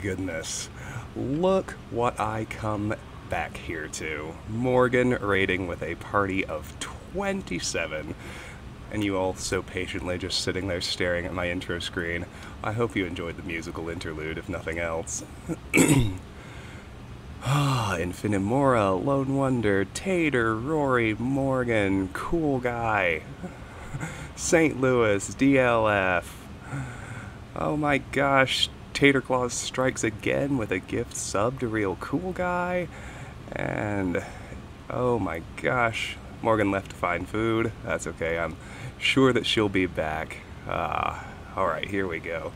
goodness. Look what I come back here to. Morgan raiding with a party of 27. And you all so patiently just sitting there staring at my intro screen. I hope you enjoyed the musical interlude, if nothing else. Infinimora, Lone Wonder, Tater, Rory, Morgan, Cool Guy, St. Louis, DLF. Oh my gosh, Tater Claus strikes again with a gift sub to Real Cool Guy. And oh my gosh, Morgan left to find food. That's okay, I'm sure that she'll be back. Alright, here we go.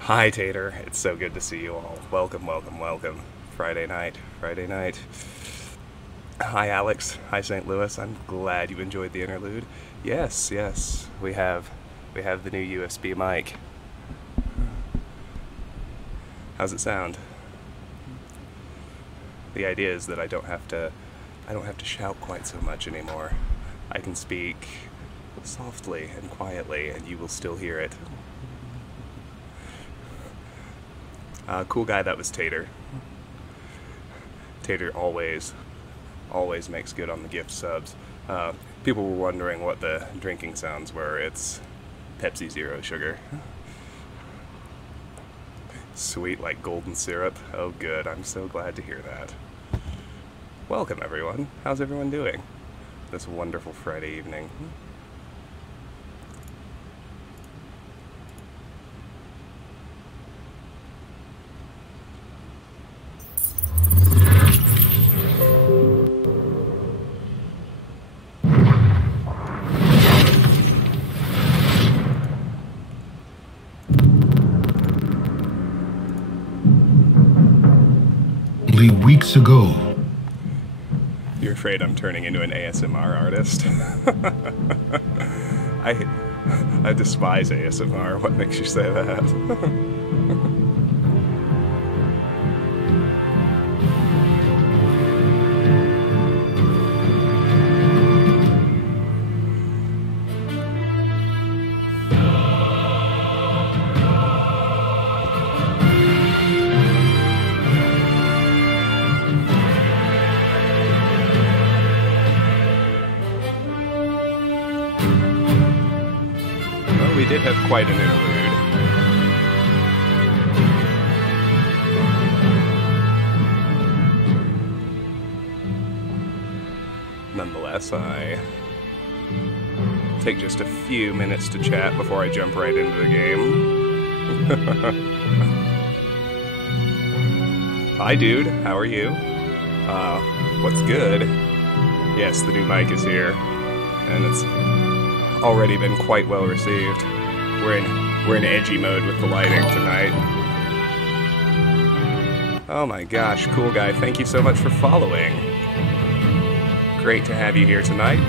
Hi Tater, it's so good to see you all. Welcome, welcome, welcome. Friday night. Hi Alex, hi St. Louis, I'm glad you enjoyed the interlude. Yes, we have the new USB mic. How's it sound? The idea is that I don't have to shout quite so much anymore. I can speak softly and quietly and you will still hear it. Cool Guy, that was Tater. Tater always makes good on the gift subs. People were wondering what the drinking sounds were. It's Pepsi Zero Sugar. Sweet like golden syrup. Oh good, I'm so glad to hear that. Welcome everyone. How's everyone doing this wonderful Friday evening? Weeks ago. You're afraid I'm turning into an ASMR artist? I despise ASMR. What makes you say that? We did have quite an interlude. Nonetheless, I take just a few minutes to chat before I jump right into the game. Hi dude, how are you? What's good? Yes, the new mic is here, and it's already been quite well received. We're in edgy mode with the lighting tonight. Oh my gosh, Cool Guy, thank you so much for following. Great to have you here tonight.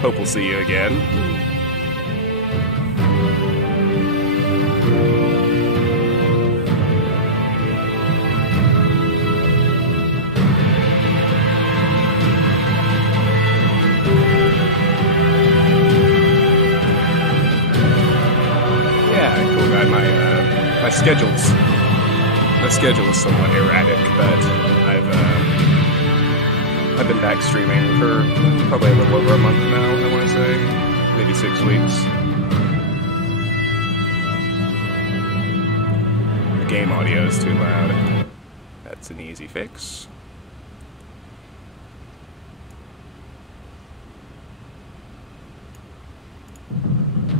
Hope we'll see you again. My schedule is somewhat erratic, but I've been back streaming for probably a little over a month now, I want to say. Maybe 6 weeks. The game audio is too loud. That's an easy fix.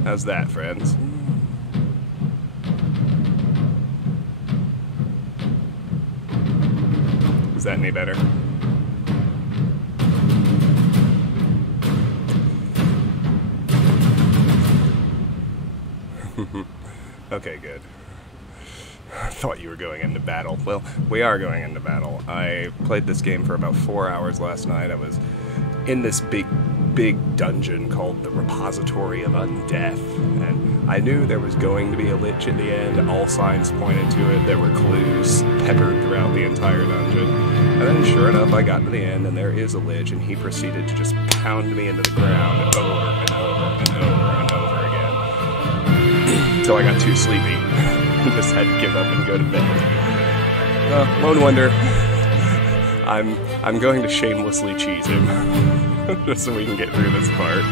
How's that, friends? Is that any better? Okay, good. I thought you were going into battle. Well, we are going into battle. I played this game for about 4 hours last night. I was in this big dungeon called the Repository of Undeath, and I knew there was going to be a lich at the end. All signs pointed to it. There were clues peppered throughout the entire dungeon. And then sure enough, I got to the end, and there is a lich, and he proceeded to just pound me into the ground over and over and over and over again. Until I got too sleepy and just had to give up and go to bed. Lone Wonder. I'm going to shamelessly cheese him. Just so we can get through this part.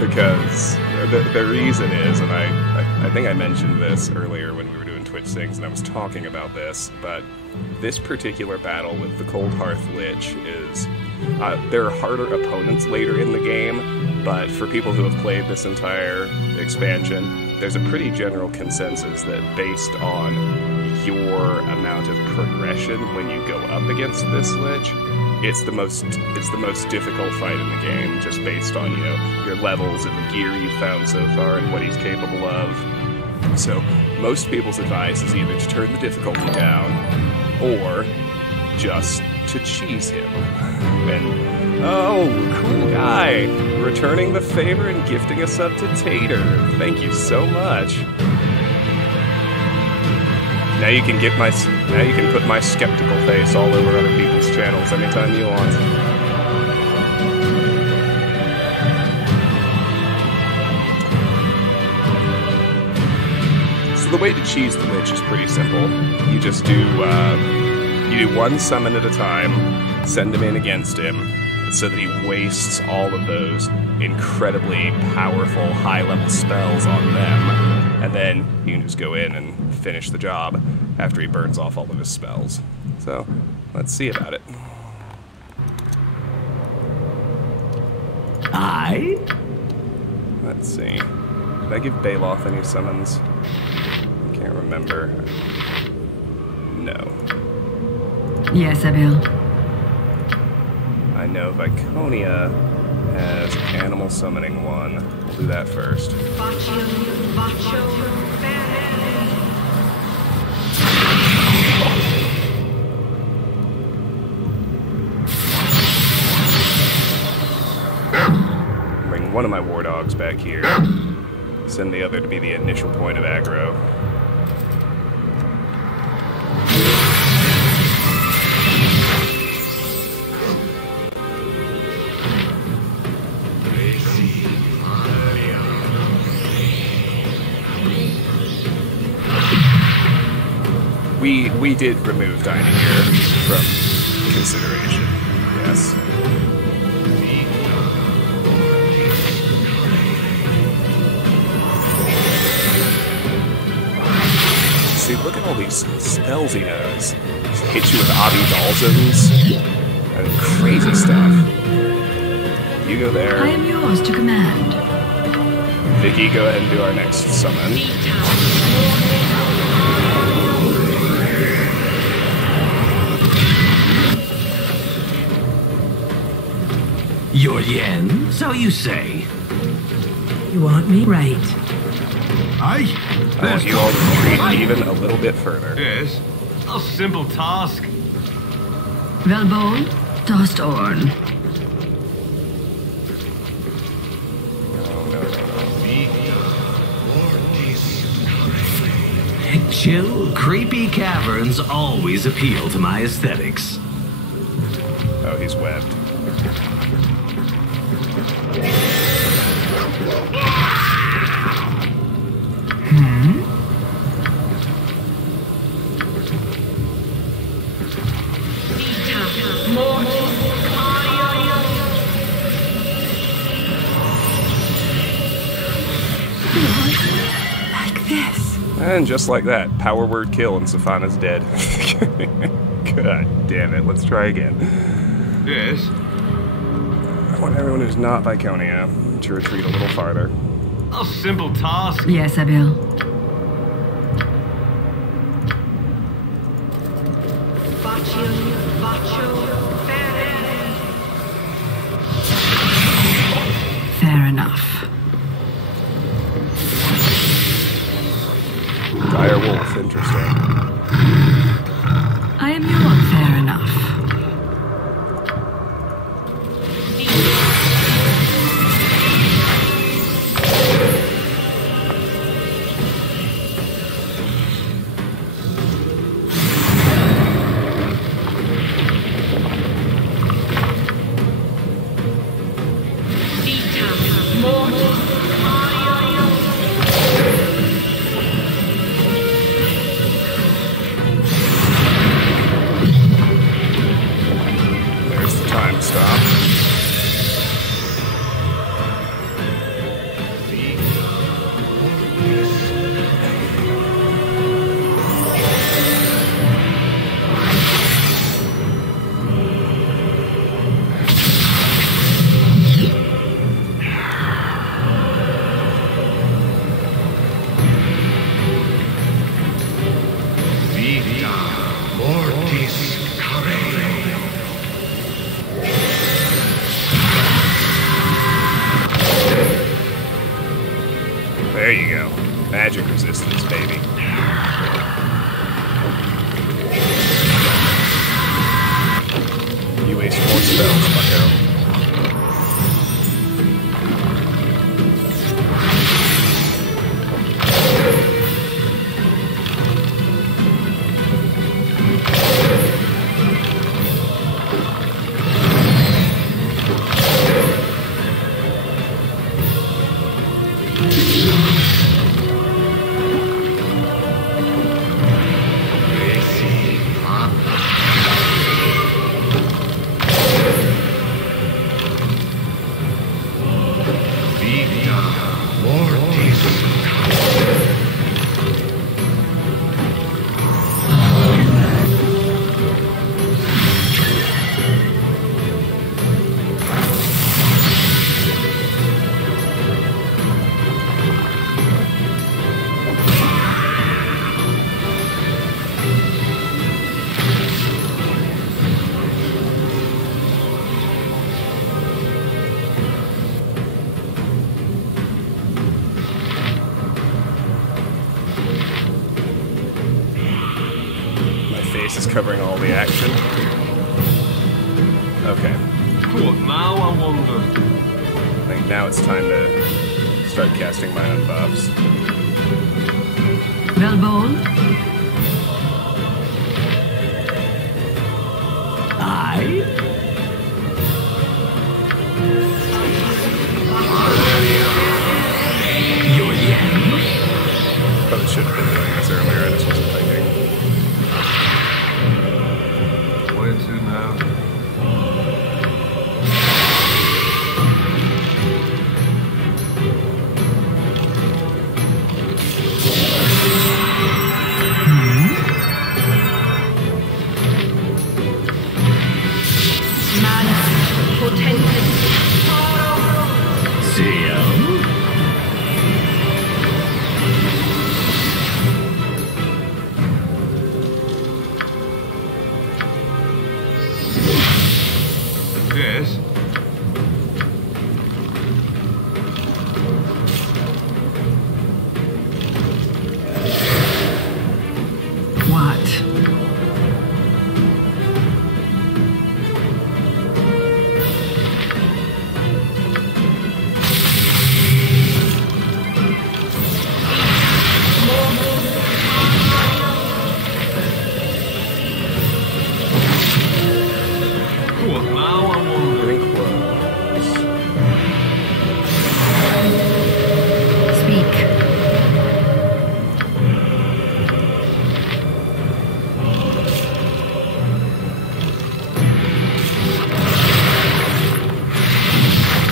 Because the reason is, and I think I mentioned this earlier when we were doing Twitch things, and I was talking about this, but this particular battle with the Coldhearth Lich is... there are harder opponents later in the game, but for people who have played this entire expansion, there's a pretty general consensus that based on your amount of progression when you go up against this Lich, it's the most difficult fight in the game, just based on, you know, your levels and the gear you've found so far and what he's capable of. So most people's advice is either to turn the difficulty down or just to cheese him. And oh, cool guy, returning the favor and gifting a sub to Tater. Thank you so much. Now you can put my skeptical face all over other people's channels anytime you want. So the way to cheese the Lich is pretty simple. You just do one summon at a time, send him in against him, so that he wastes all of those incredibly powerful high-level spells on them, and then you can just go in and finish the job after he burns off all of his spells. So, let's see about it. Let's see. Did I give Baloth any summons? I can't remember. No. Yes, Abil. I know Viconia has animal summoning one. We'll do that first. Bring one of my war dogs back here. Send the other to be the initial point of aggro. We did remove dining here from consideration, yes. See, look at all these spells he knows. He hits you with Abi Dalzons and crazy stuff. You go there. I am yours to command. Vicky, go ahead and do our next summon. Your yen, so you say. You want me? Right. Aye. I want you all to retreat even a little bit further. Yes. A simple task. Velbold, Dost Orn. Chill, creepy caverns always appeal to my aesthetics. Oh, he's webbed. Like this. And just like that, power word kill and Safana's dead. God damn it, let's try again. Yes. I want everyone who's not Viconia to retreat a little farther. A simple task. Yes, Abil. Fair enough. Dire Wolf, interesting. I am yours. Fair enough. spells, bucko. Is covering all the action. Okay. What now, I wonder? I think now it's time to start casting my own buffs. Baldur? I? You're Yen? Probably should have been doing this earlier, I just wasn't thinking. Where to now? Yes. What? What now, I wonder? Getting close. Speak.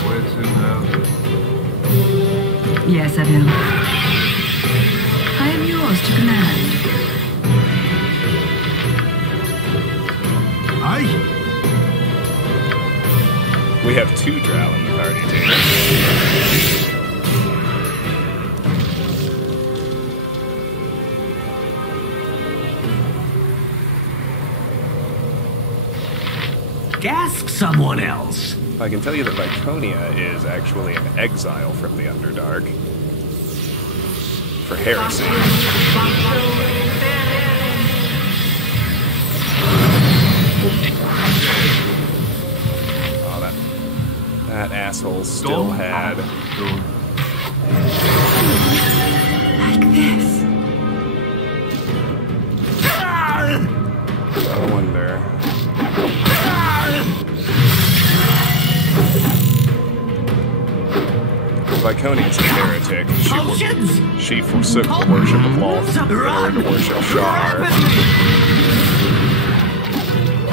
Where to now? Yes, I will. I am yours to command. Aye. We have 2 drow in the party team. Ask someone else. I can tell you that Viconia is actually an exile from the Underdark. For heresy. Oh, that asshole still had... Like this. I wonder... Viconia is a heretic. She forsook the worship of Loth in order to worship Shar.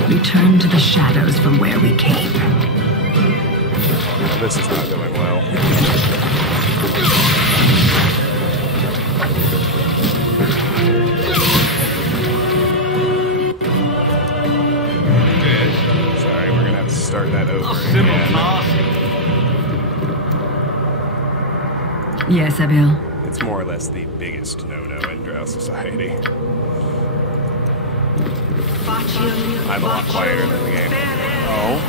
Return to the shadows from where we came. This is not going well. Sorry, we're gonna have to start that over again. Yes, I will. It's more or less the biggest no-no in Drow society. I'm a lot quieter than the game. Oh,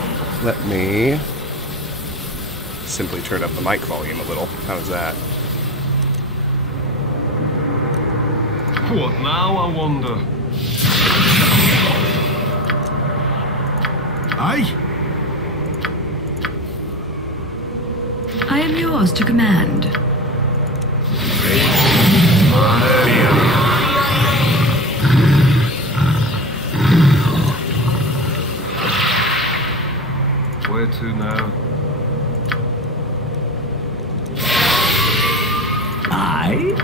let me simply turn up the mic volume a little. How's that? What now, I wonder? Aye. yours to command. Where to now? I?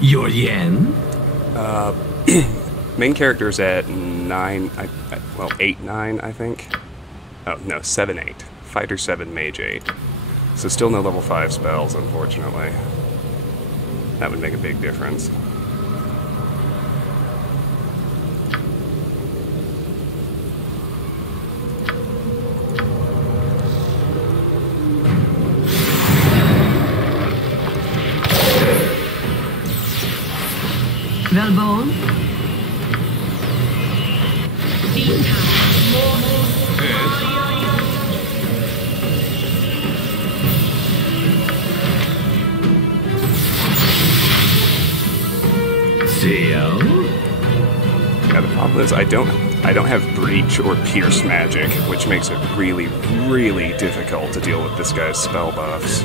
Your yen? Main character's at 9, well, 8, 9, I think. Oh, no, 7, 8. Fighter 7, Mage 8. So still no level 5 spells, unfortunately. That would make a big difference. Velborn? Theo? Yeah, the problem is I don't have Breach or Pierce magic, which makes it really, really difficult to deal with this guy's spell buffs.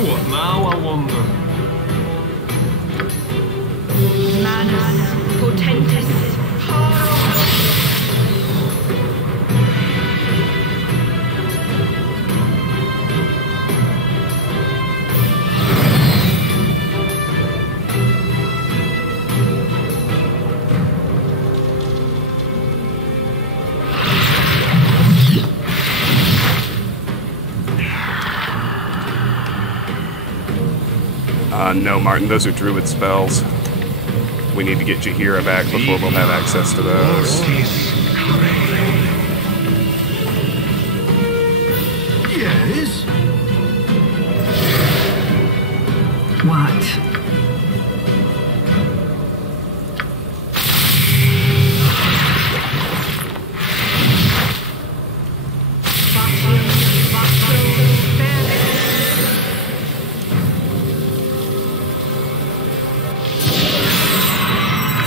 What now, I wonder? Manus potentis No, Martin, those are druid spells. We need to get Jaheira back before we'll have access to those. Yes? What?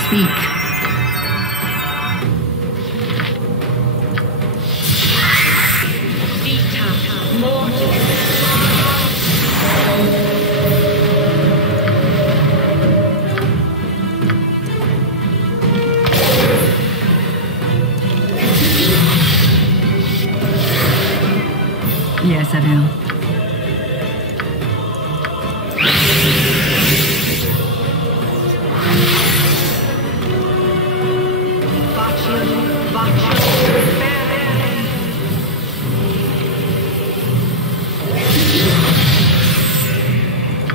Speak. Yes, I will.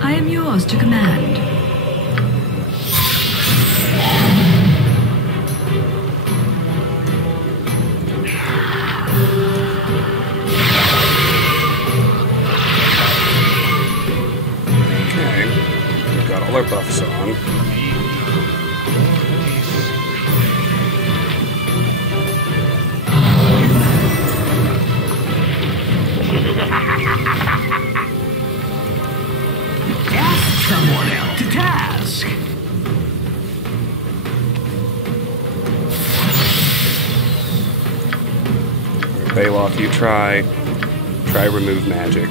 I am yours to command. Okay, we've got all our buffs on. Ask someone else to task. Bailoff, you try remove magic.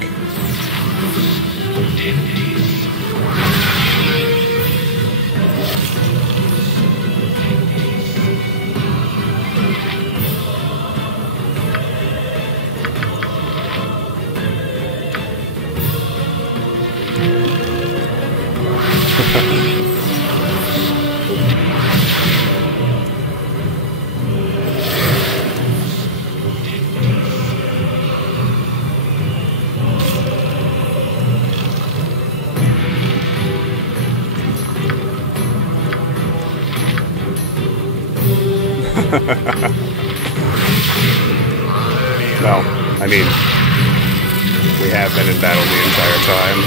Well, I mean, we have been in battle the entire time.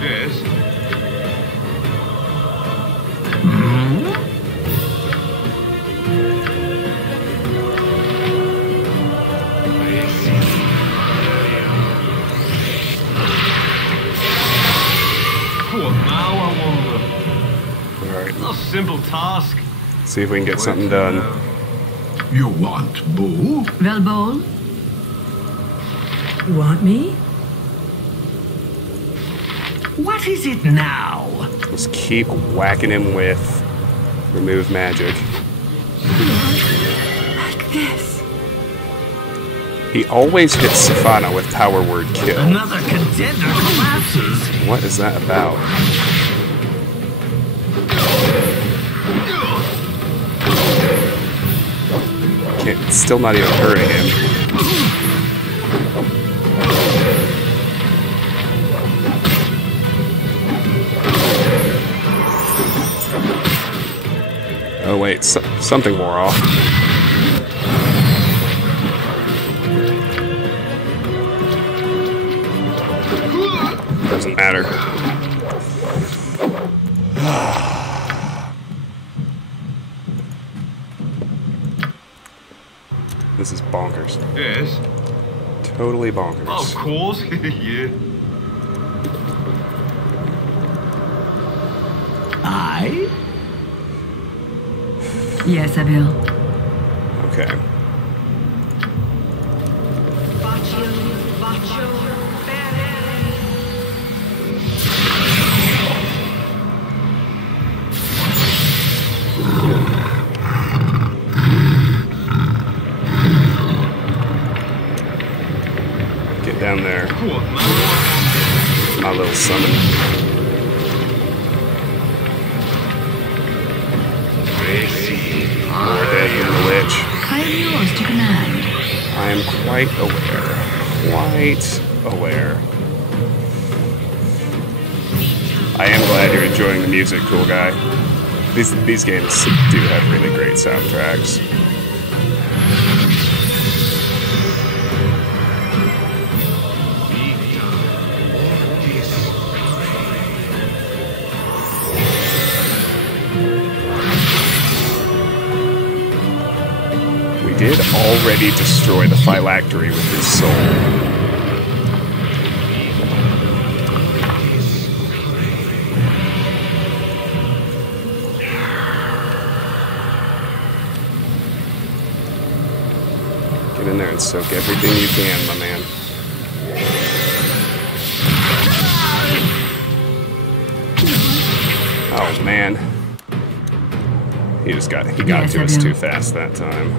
Yes. What now, I wonder? Alright, Not a simple task. see if we can get something done. You want Boo? Well, Bowl? Want me? What is it now? Just keep whacking him with remove magic. Like this. He always hits Safana with power word kill. Another contender collapses. What is that about? It's still not even hurting him. Oh wait, something wore off. Doesn't matter. This is bonkers. Yes. Totally bonkers. Of course. Yeah. I? Yes, I will. Okay. Get down there, What now? my little summon. More dead from the Lich. I am yours to command. I am quite aware. Quite aware. I am glad you're enjoying the music, cool guy. These games do have really great soundtracks. We did already destroy the phylactery with his soul. Get in there and soak everything you can, my man. Oh man. He got Yes, to I us do. too fast that time.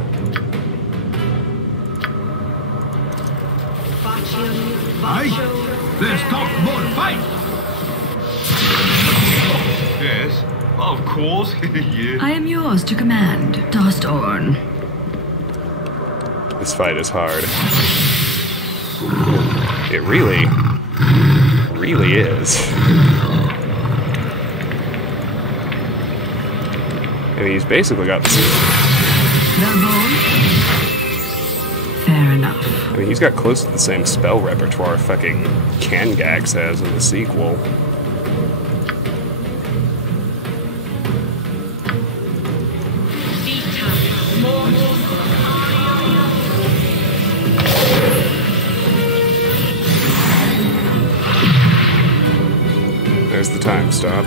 Aye. Let's talk more fight. Yes. Of course. Yeah. I am yours to command, Dostorn. This fight is hard. It really is. I mean, he's basically got this. Well, Bowl? Fair enough. I mean, he's got close to the same spell repertoire fucking Kangax has in the sequel. There's the time stop.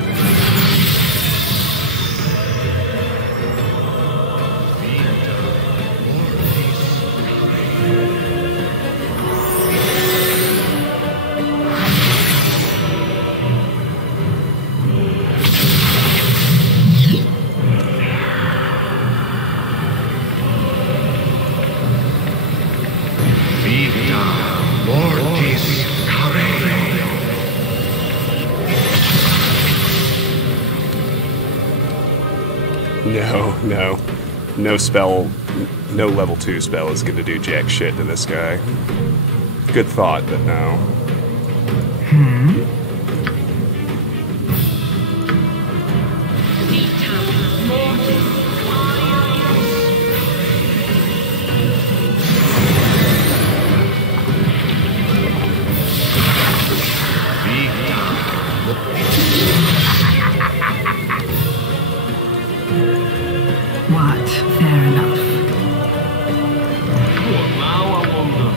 No. no spell, no level 2 spell is gonna do jack shit to this guy. Good thought, but no. What? Fair enough. What now, I wonder?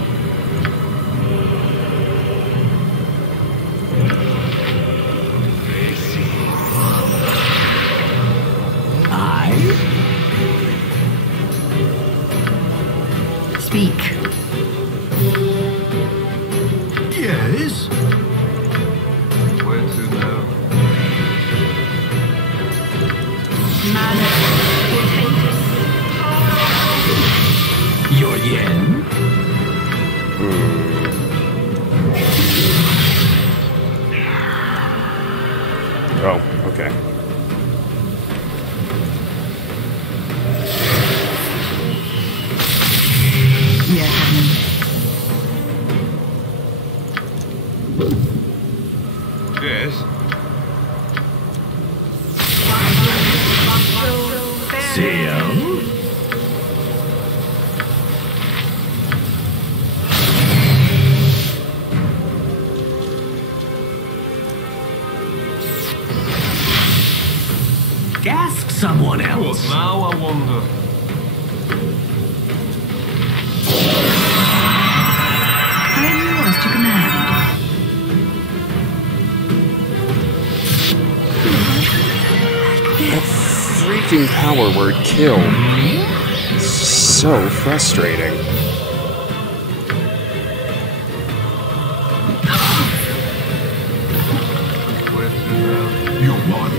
Speak. Yes? Where to now? Manus potentis. Your yen? Oh, okay. Yes, Heaven. Yes? Seal? Ask someone What else. now, I wonder? I am yours to command. Freaking power word kill. So frustrating. Where to now? You want more?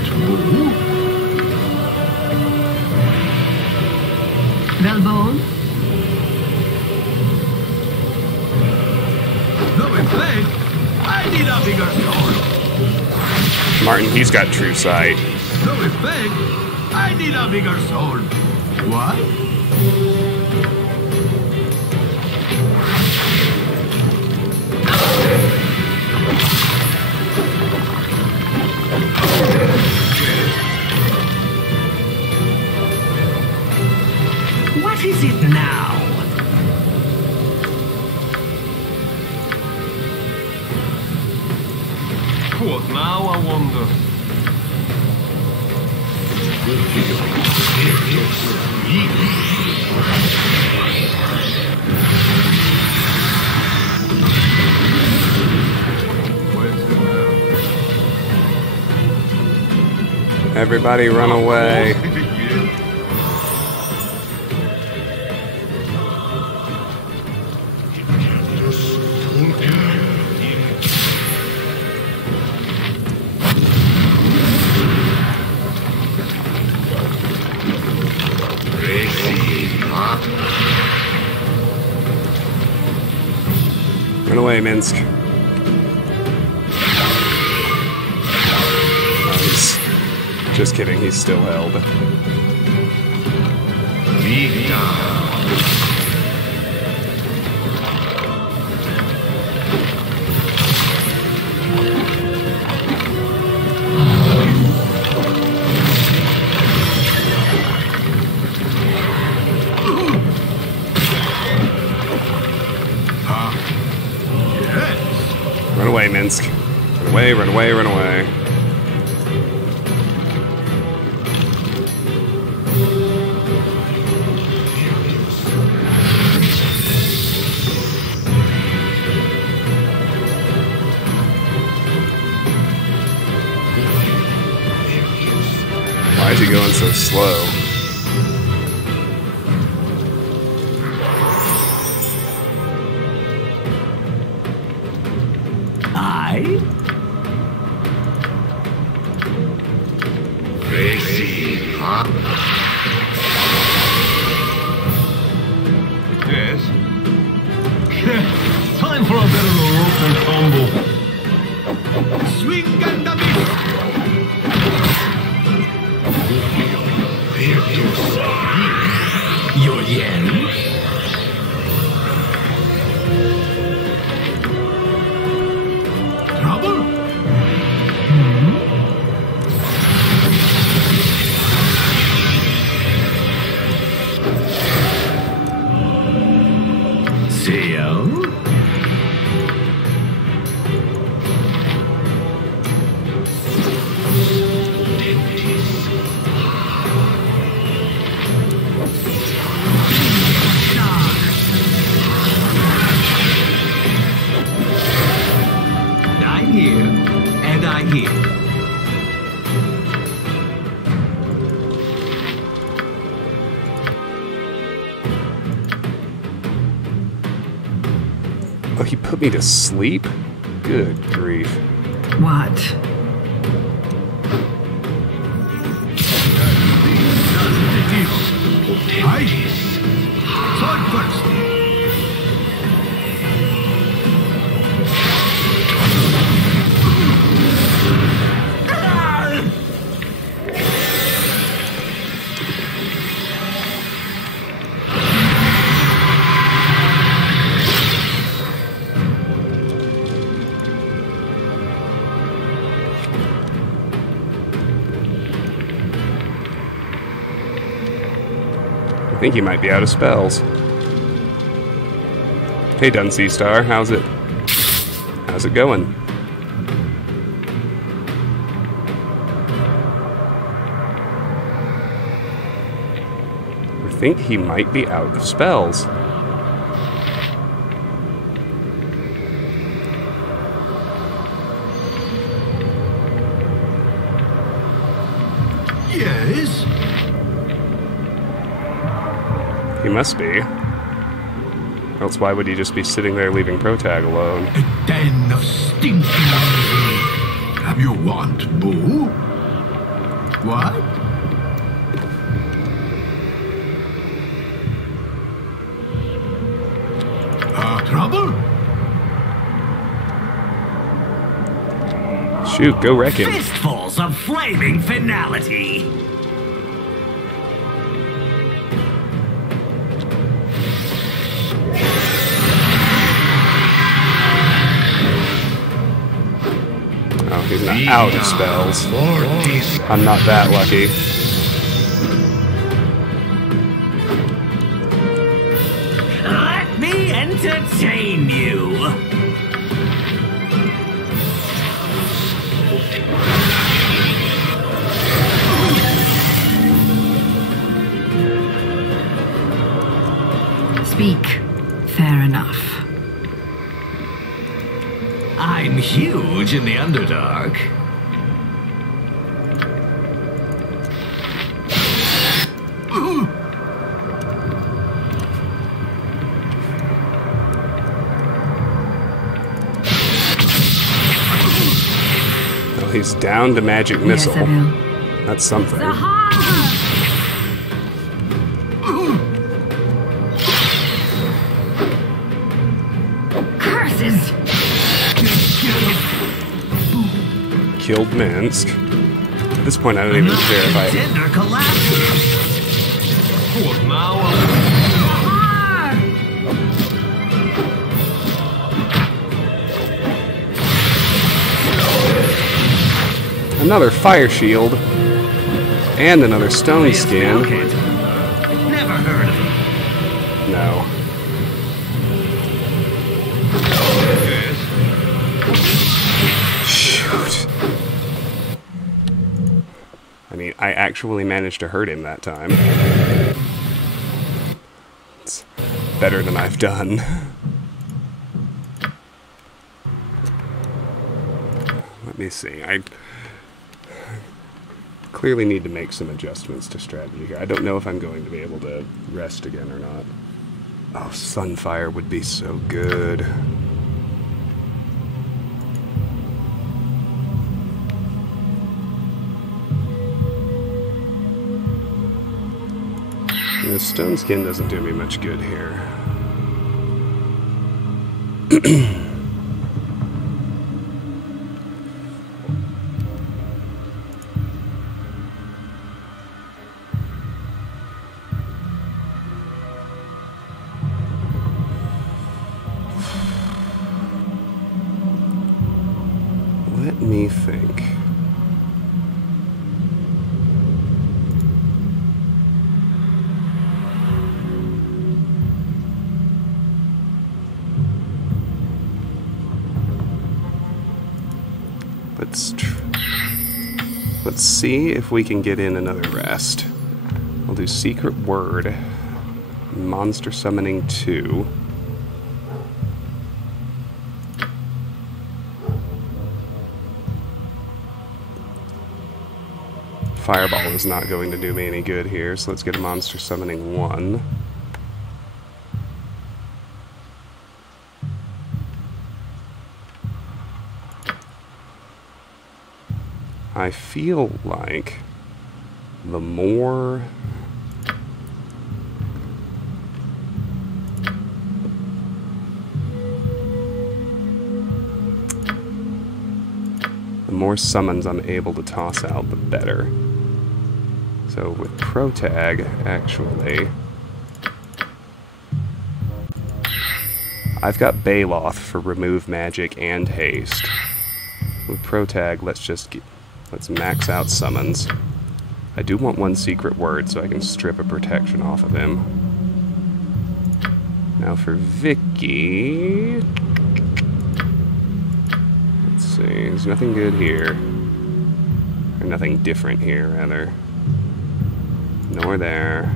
Velbone? No effect? I need a bigger sword. Martin, he's got true sight. No effect? I need a bigger sword. What? What is it now? What now, I wonder? Where to now? Everybody run away. Yeah. Run away, Minsk. Nice. Just kidding, he's still held. Run away, Minsk. Run away, run away, run away. Why is he going so slow? I? Yes? Time for a bit of a rope and tumble. Swing and a miss. Your yen? Trouble? Seal? I hear, and I hear. Oh, he put me to sleep? Good grief. What? Sword first. I think he might be out of spells. Hey, Dunsea Star, how's it going? I think he might be out of spells. Yes? He must be. Else why would he just be sitting there leaving Protag alone? A den of stinking evil. Have you want, boo? What? Trouble? Shoot, go wreck him. Fistfuls of flaming finality. Oh, he's not out of spells. I'm not that lucky. Let me entertain you. Speak. Fair enough. I'm huge in the Underdark. Well, he's down to magic missile. Yes, I will. That's something. Curses! Killed Minsk. At this point, I don't even care if I... Contender collapses. Another fire shield. And another stone skin. Never heard of him. No. Shoot. I mean, I actually managed to hurt him that time. It's better than I've done. Let me see. I clearly need to make some adjustments to strategy here. I don't know if I'm going to be able to rest again or not. Oh, Sunfire would be so good. The stone skin doesn't do me much good here. Let's see if we can get in another rest. I'll do Secret Word. Monster Summoning 2. Fireball is not going to do me any good here, so let's get a Monster Summoning 1. I feel like the more summons I'm able to toss out, the better. So with Protag, actually, I've got Baloth for remove magic and haste. With Protag, let's max out summons. I do want one Secret Word so I can strip a protection off of him. Now for Vicky, let's see, there's nothing good here. Or nothing different here, rather. Nor there.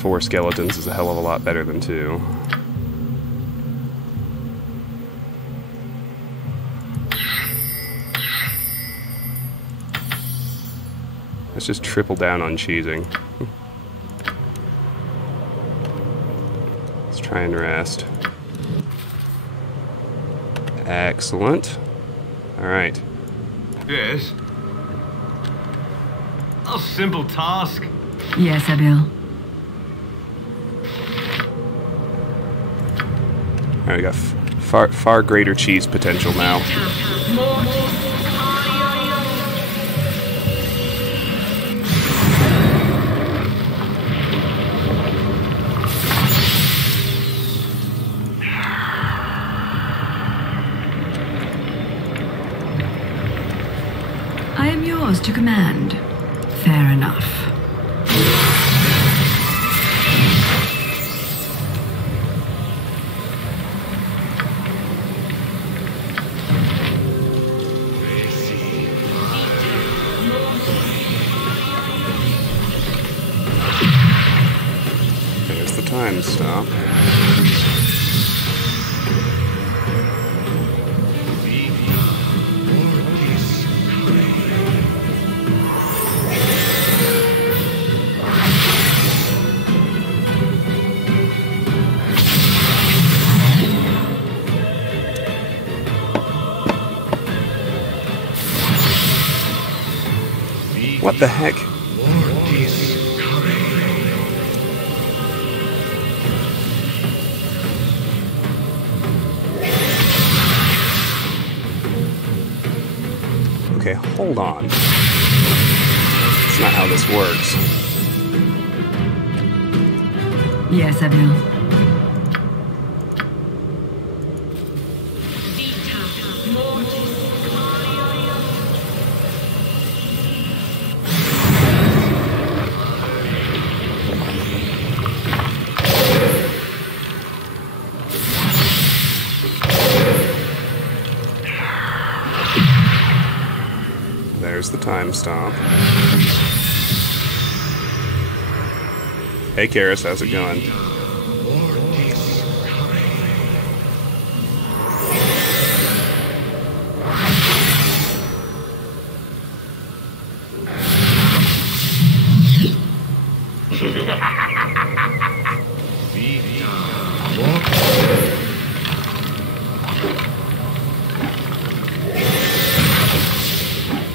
4 skeletons is a hell of a lot better than 2. Let's just triple down on cheesing. Let's try and rest. Excellent. Alright. Yes? A simple task. Yes, Abil. Alright, we got far greater cheese potential now. I am yours to command. Fair enough. There's the time stop. What the heck? Okay, hold on. That's not how this works. Yes, Abil. There's the time stop. Hey Karis, how's it going?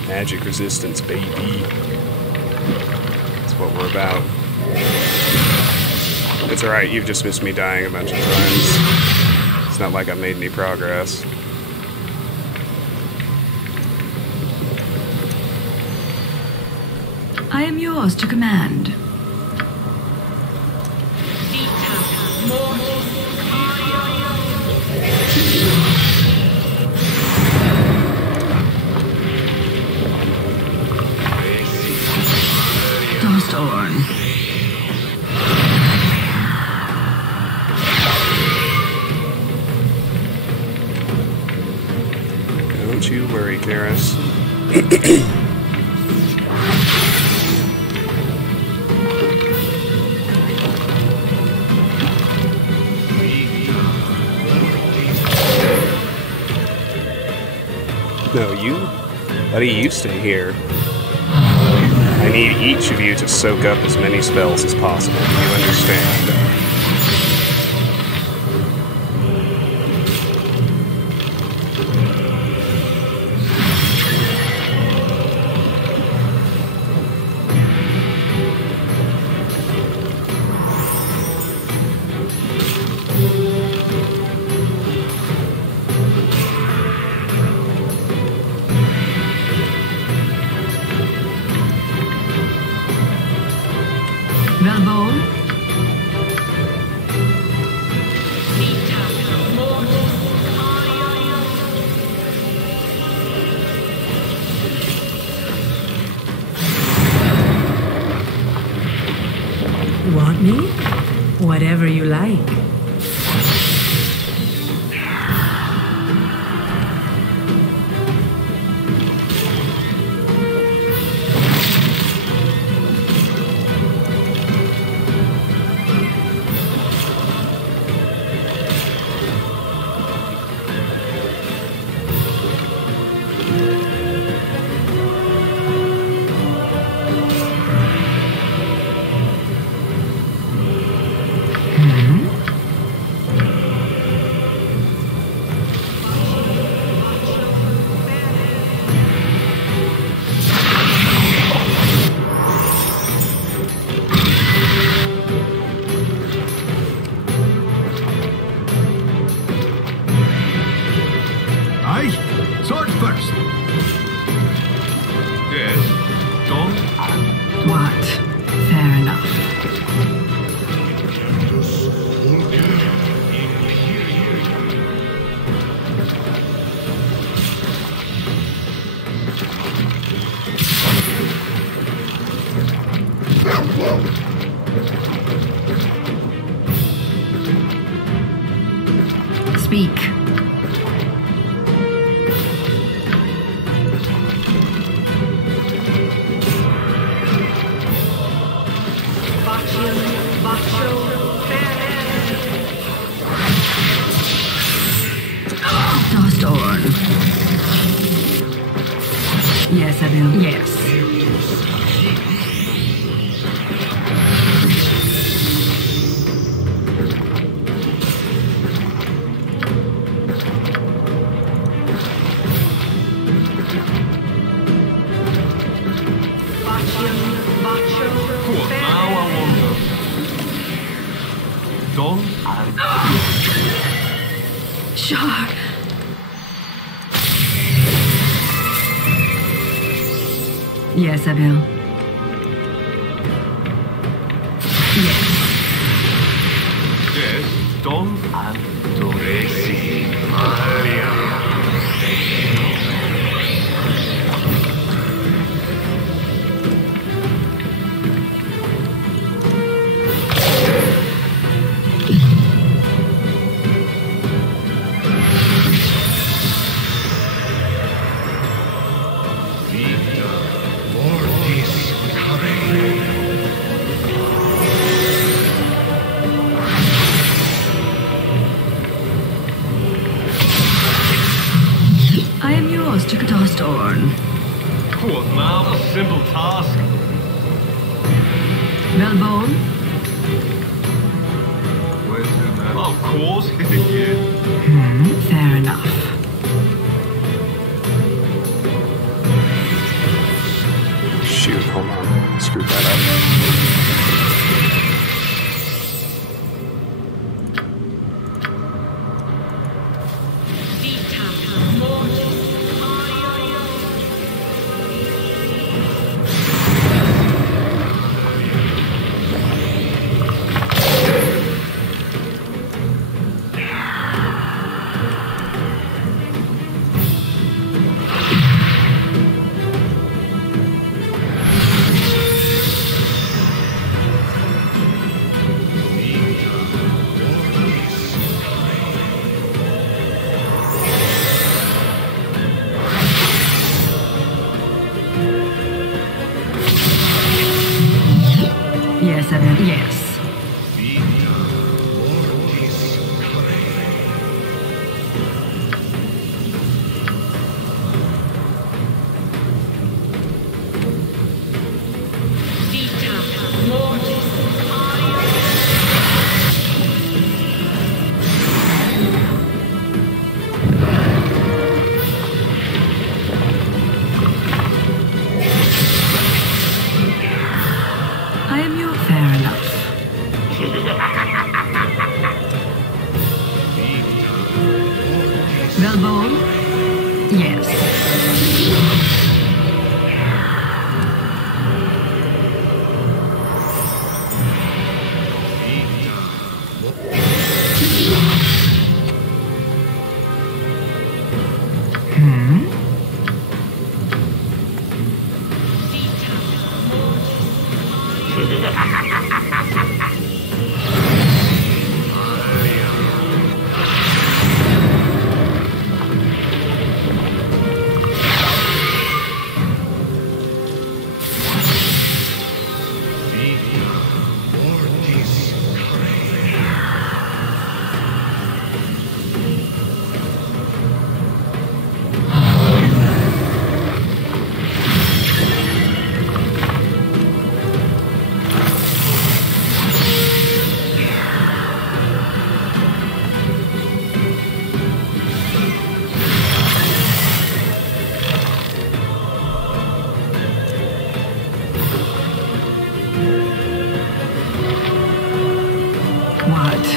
Magic resistance, baby. That's what we're about. It's alright, you've just missed me dying a bunch of times. It's not like I've made any progress. I am yours to command. Storm. Sorry, Karis. No, you? Buddy, you stay here. I need each of you to soak up as many spells as possible. Do you understand? Baldur? Want me? Whatever you like. Aye, sword first. Yes. Done and What? Fair enough. Speak. Dustorn. Yes, I will. Yes. what now, I wonder? Done and Sure. Yes, I will. Yes. yes. Done and done. I am yours, Dragonspear. What now? A simple task. Baldur? Of course, yeah. Fair enough. Shoot, hold on. Screwed that up. Yes, I will. Yes. I am your fair enough. Baldur? Yes. What?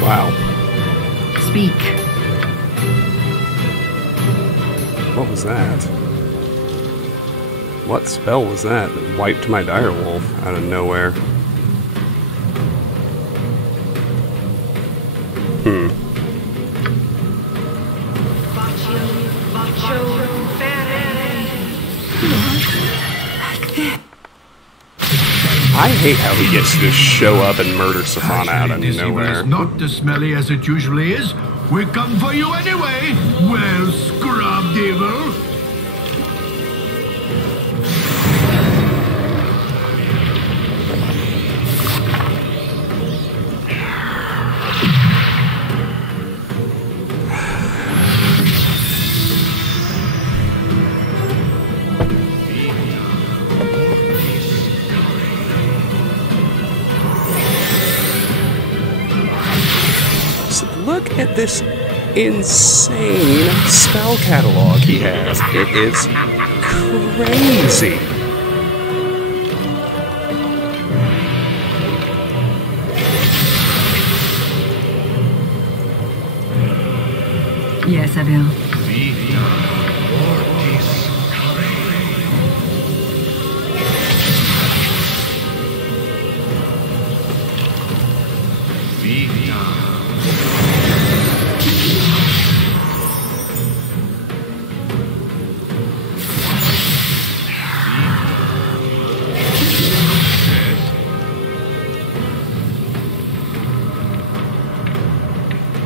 Wow. Speak. What was that? What spell was that that wiped my direwolf out of nowhere? I hate how he gets to just show up and murder Safana out of This evil nowhere. is not as smelly as it usually is. We come for you anyway. Well, scrubbed evil. Look at this insane spell catalog he has. It is crazy. Yes, I will.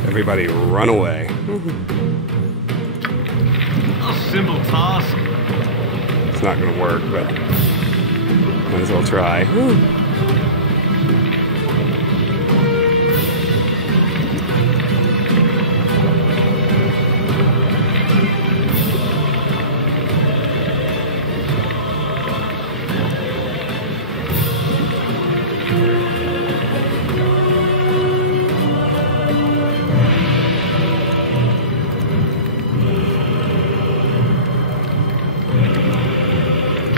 Everybody run away. A simple task. It's not gonna work, but might as well try.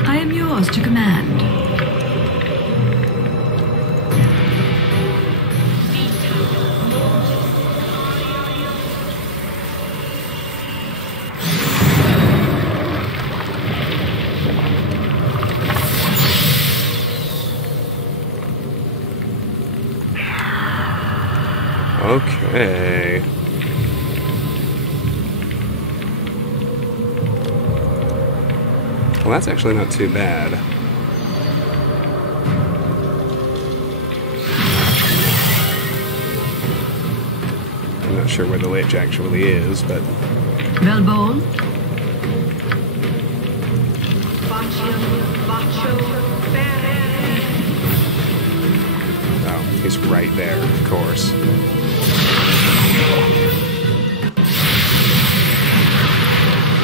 I am yours to command. Okay. Well, that's actually not too bad. I'm not sure where the lich actually is, but... Velbol? Oh, he's right there, of course.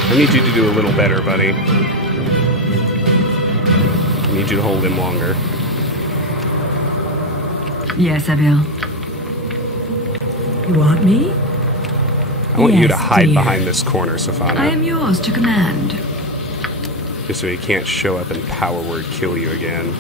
I need you to do a little better, buddy. I need you to hold him longer. Yes, I will. You want me? I want you to Yes, hide dear. behind this corner, I Safana. am yours to command. Just so he can't show up and power word kill you again.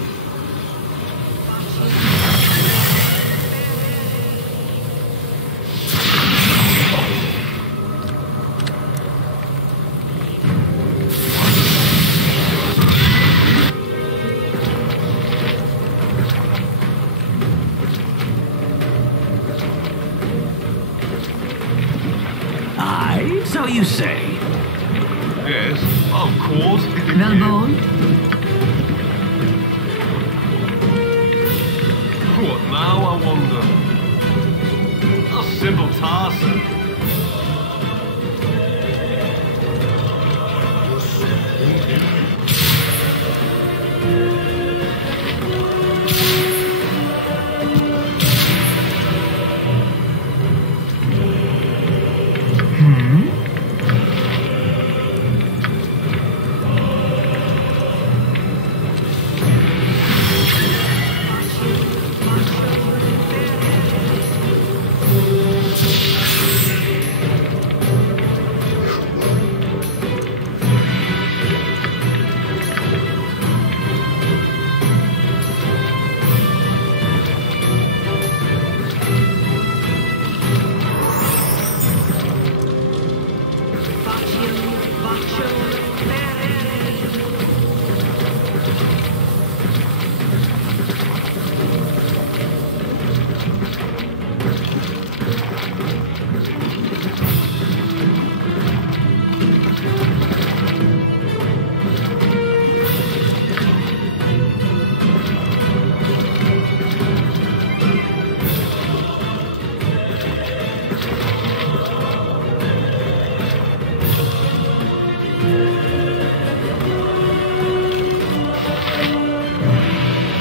Aye, so you say. Yes, of course. Velbol? What now, I wonder? A simple task.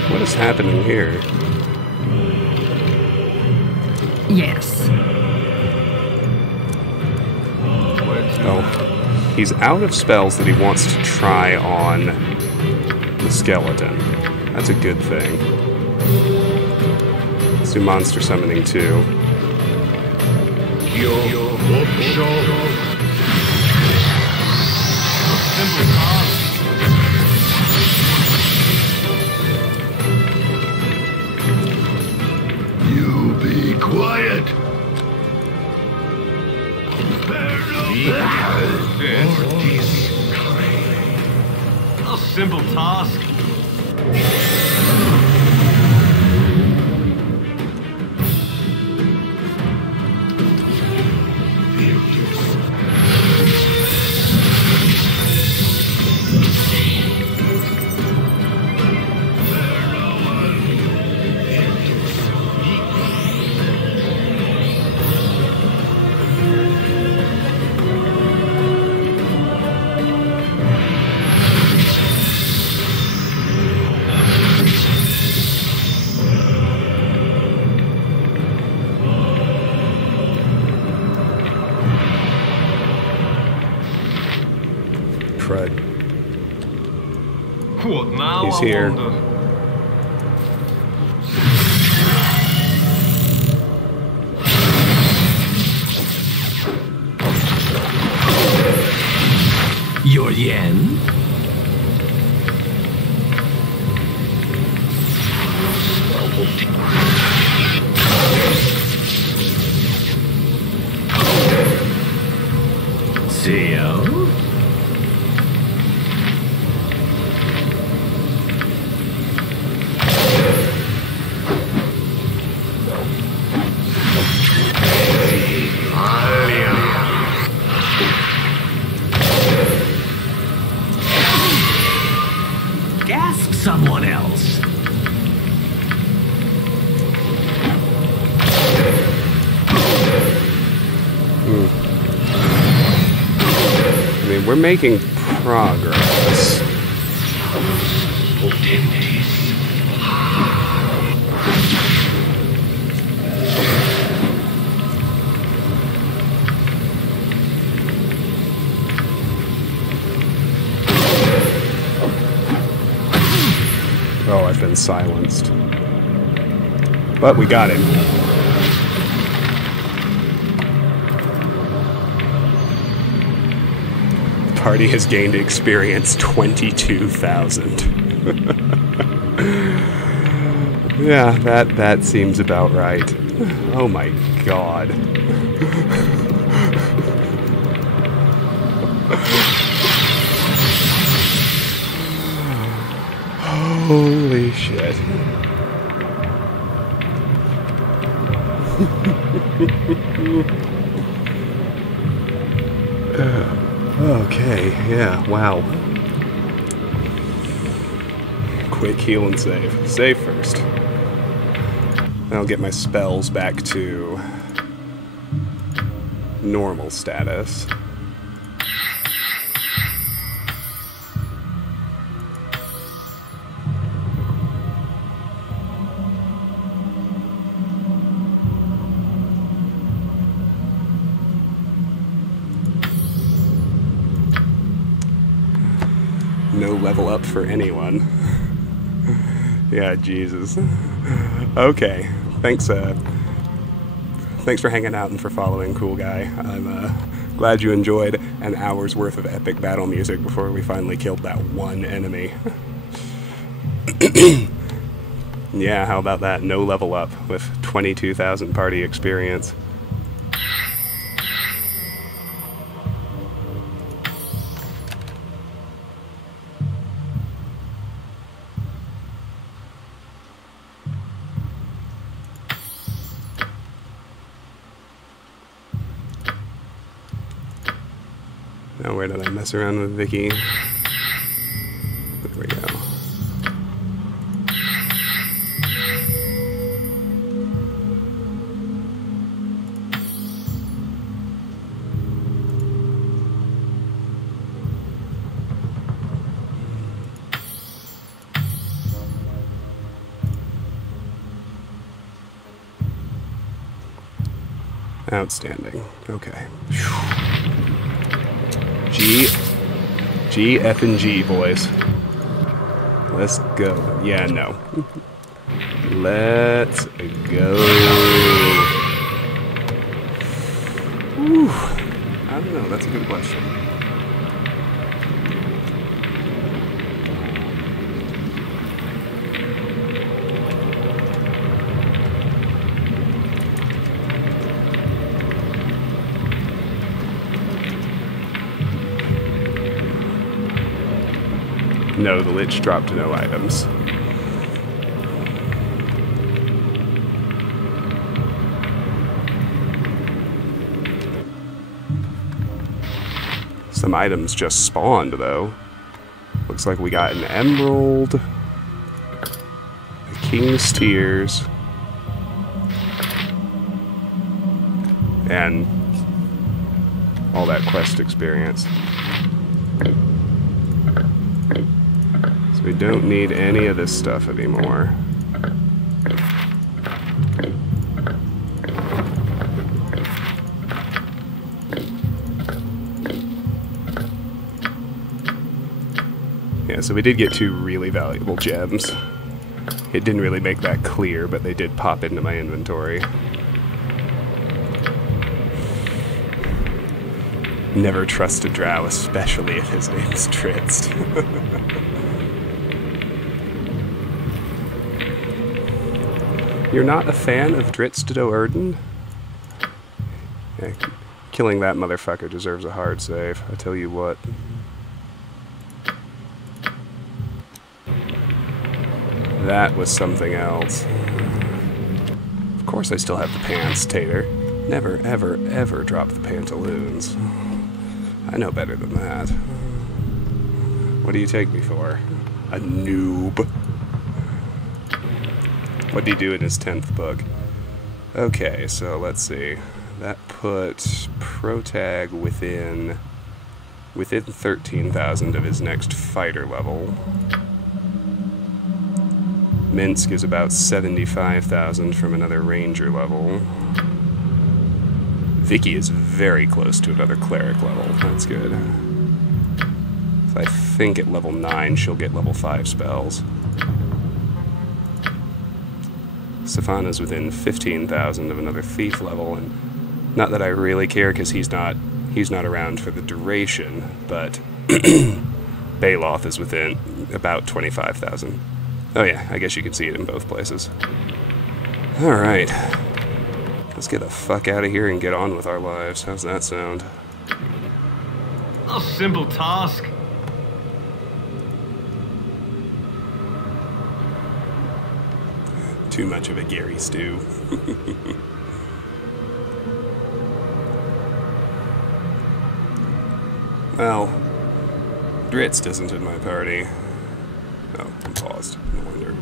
What is happening here? Yes. Oh, he's out of spells that he wants to try on the skeleton. That's a good thing. Let's do monster summoning too. Simple task. You be quiet. Yes. A simple task. Crud. What now, He's I here. wonder? Your yen? Seal? we're making progress. Oh, I've been silenced. But we got him. The party has gained experience 22,000. Yeah, that seems about right. Oh my god. Holy shit. Okay, yeah, wow. Quick heal and save. Save first. Then I'll get my spells back to normal status. No level up for anyone. Yeah, Jesus. Okay, thanks for hanging out and for following, cool guy. I'm glad you enjoyed an hour's worth of epic battle music before we finally killed that one enemy. Yeah, how about that? No level up with 22,000 party experience. Now where did I mess around with Vicky? There we go. Outstanding. Okay. G, F, and G, boys. Let's go. Yeah, no. Let's go. Whew. I don't know. That's a good question. No, the Lich dropped no items. Some items just spawned, though. Looks like we got an emerald, a king's tears, and all that quest experience. We don't need any of this stuff anymore. Yeah, so we did get 2 really valuable gems. It didn't really make that clear, but they did pop into my inventory. Never trust a drow, especially if his name's Tritz. You're not a fan of Dritz Erden? Yeah, killing that motherfucker deserves a hard save, I tell you what. That was something else. Of course I still have the pants, Tater. Never, ever, ever drop the pantaloons. I know better than that. What do you take me for? A noob. What did he do in his 10th book? Okay, so let's see. That put Protag within within 13,000 of his next fighter level. Minsk is about 75,000 from another ranger level. Vicky is very close to another cleric level. That's good. So I think at level 9 she'll get level 5 spells. Stefana's within 15,000 of another thief level, and not that I really care because he's not around for the duration, but Baloth is within about 25,000. Oh yeah, I guess you can see it in both places. Alright. Let's get the fuck out of here and get on with our lives. How's that sound? A simple task. Too much of a Gary stew. Well, Dritz isn't in my party. Oh, I'm paused. No wonder.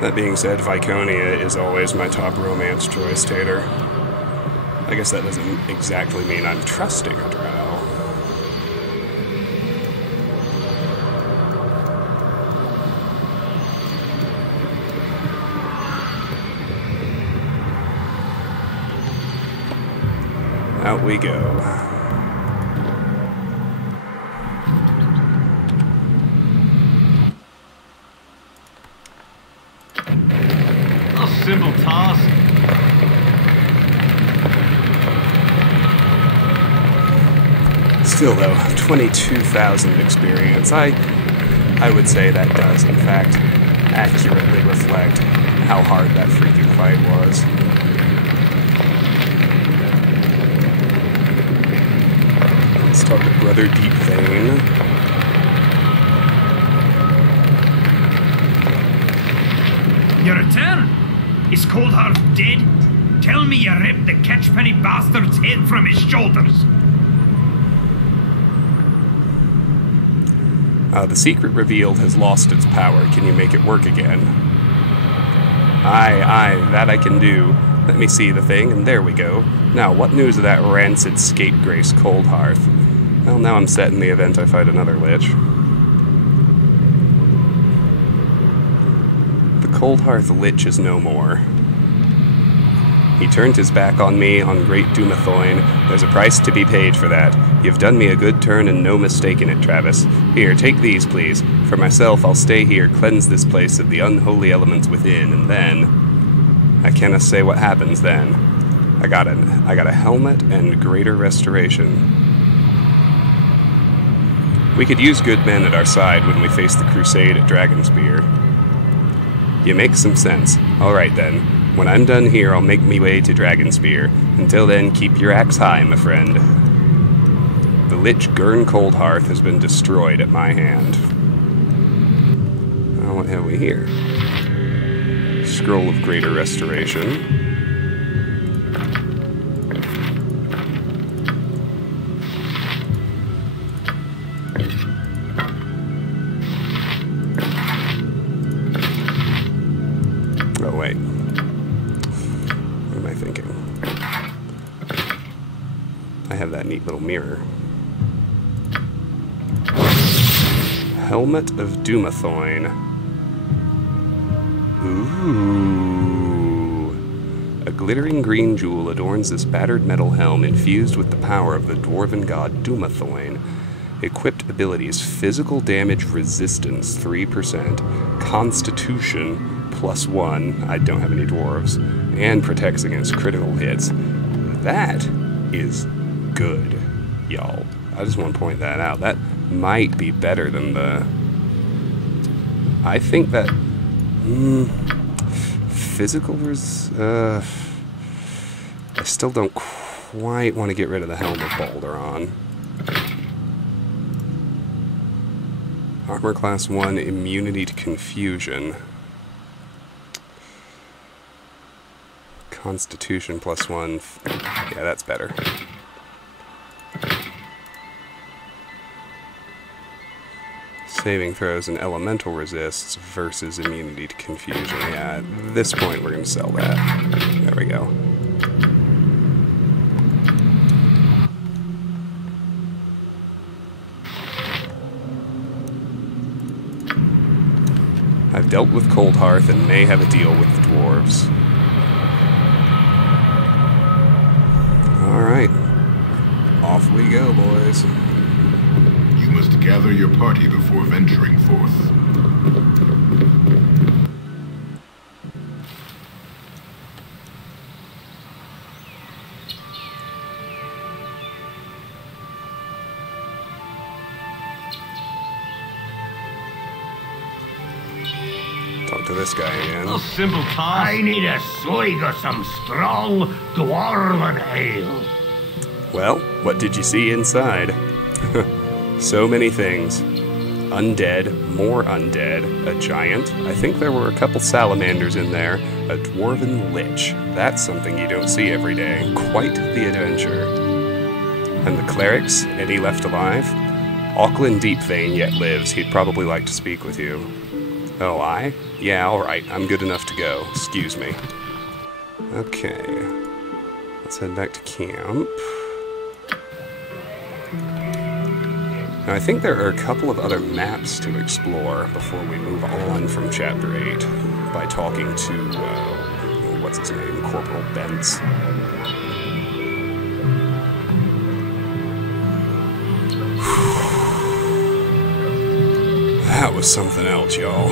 That being said, Viconia is always my top romance choice, Tater. I guess that doesn't exactly mean I'm trusting a drow. Out we go. A simple task. Still though, 22,000 experience. I would say that does, in fact, accurately reflect how hard that freaking fight was. Let's talk to Brother Deep Vein. You return? Is Coldhearth dead? Tell me you ripped the catchpenny bastard's head from his shoulders. The secret revealed has lost its power. Can you make it work again? Aye, that I can do. Let me see the thing, and there we go. Now, what news of that rancid scapegrace Coldhearth? Well, now I'm set in the event I fight another Lich. The Coldhearth Lich is no more. He turned his back on me on Great Dumathoin. There's a price to be paid for that. You've done me a good turn and no mistake in it, Travis. Here, take these, please. For myself, I'll stay here, cleanse this place of the unholy elements within, and then... I cannot say what happens then. I got a helmet and greater restoration. We could use good men at our side when we face the crusade at Dragonspear. You make some sense. Alright then. When I'm done here, I'll make me way to Dragonspear. Until then, keep your axe high, my friend. The Lich Gurn Coldhearth has been destroyed at my hand. Well, what have we here? Scroll of Greater Restoration. Oh, wait. What am I thinking? I have that neat little mirror. Helmet of Dumathoin. Ooh. A glittering green jewel adorns this battered metal helm infused with the power of the dwarven god Dumathoin. Equipped abilities: physical damage resistance 3%, constitution +1, I don't have any dwarves, and protects against critical hits. That is good, y'all. I just want to point that out. That might be better than the... I think that... physical I still don't quite want to get rid of the Helm of Baldur on. Armor class 1, immunity to confusion. Constitution +1. Yeah, that's better. Saving throws and elemental resists versus immunity to confusion. Yeah, at this point we're going to sell that. There we go. I've dealt with Coldhearth and may have a deal with the dwarves. Alright. Off we go, boys. You must gather your party before venturing forth. Talk to this guy again. A simple task. I need a swig of some strong dwarven ale. Well, what did you see inside? So many things. Undead, more undead, a giant. I think there were a couple salamanders in there. A dwarven lich. That's something you don't see every day. Quite the adventure. And the clerics, any left alive? Auckland Deepvein yet lives. He'd probably like to speak with you. Oh, I? Yeah, alright. I'm good enough to go. Excuse me. Okay. Let's head back to camp. Now, I think there are a couple of other maps to explore before we move on from Chapter 8 by talking to, what's his name? Corporal Bentz. That was something else, y'all.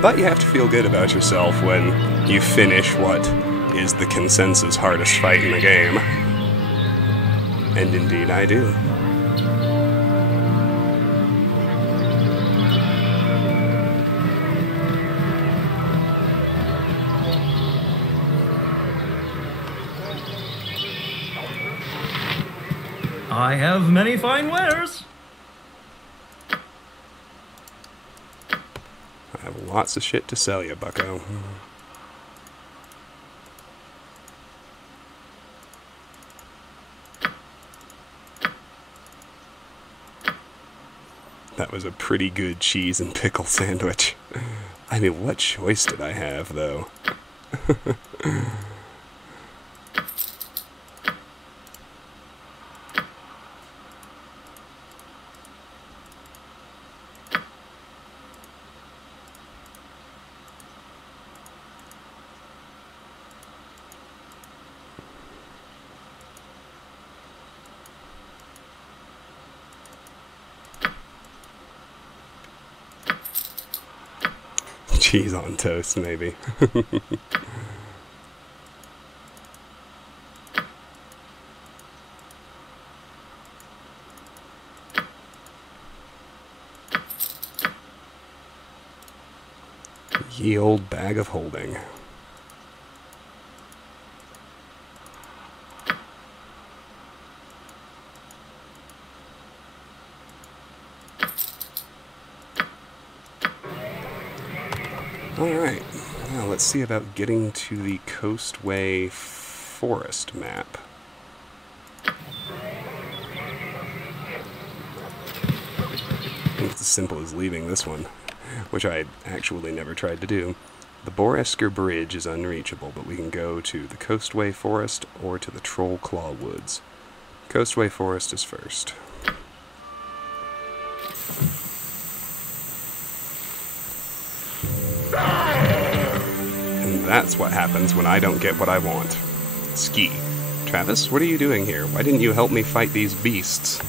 But you have to feel good about yourself when you finish what is the consensus hardest fight in the game. And indeed I do. I have many fine wares. I have lots of shit to sell you, bucko. That was a pretty good cheese and pickle sandwich. I mean, what choice did I have, though? Cheese on toast, maybe. Ye old bag of holding. Alright, now let's see about getting to the Coastway Forest map. I think it's as simple as leaving this one, which I actually never tried to do. The Boresker Bridge is unreachable, but we can go to the Coastway Forest or to the Troll Claw Woods. Coastway Forest is first. And that's what happens when I don't get what I want. Ski. Travis, what are you doing here? Why didn't you help me fight these beasts?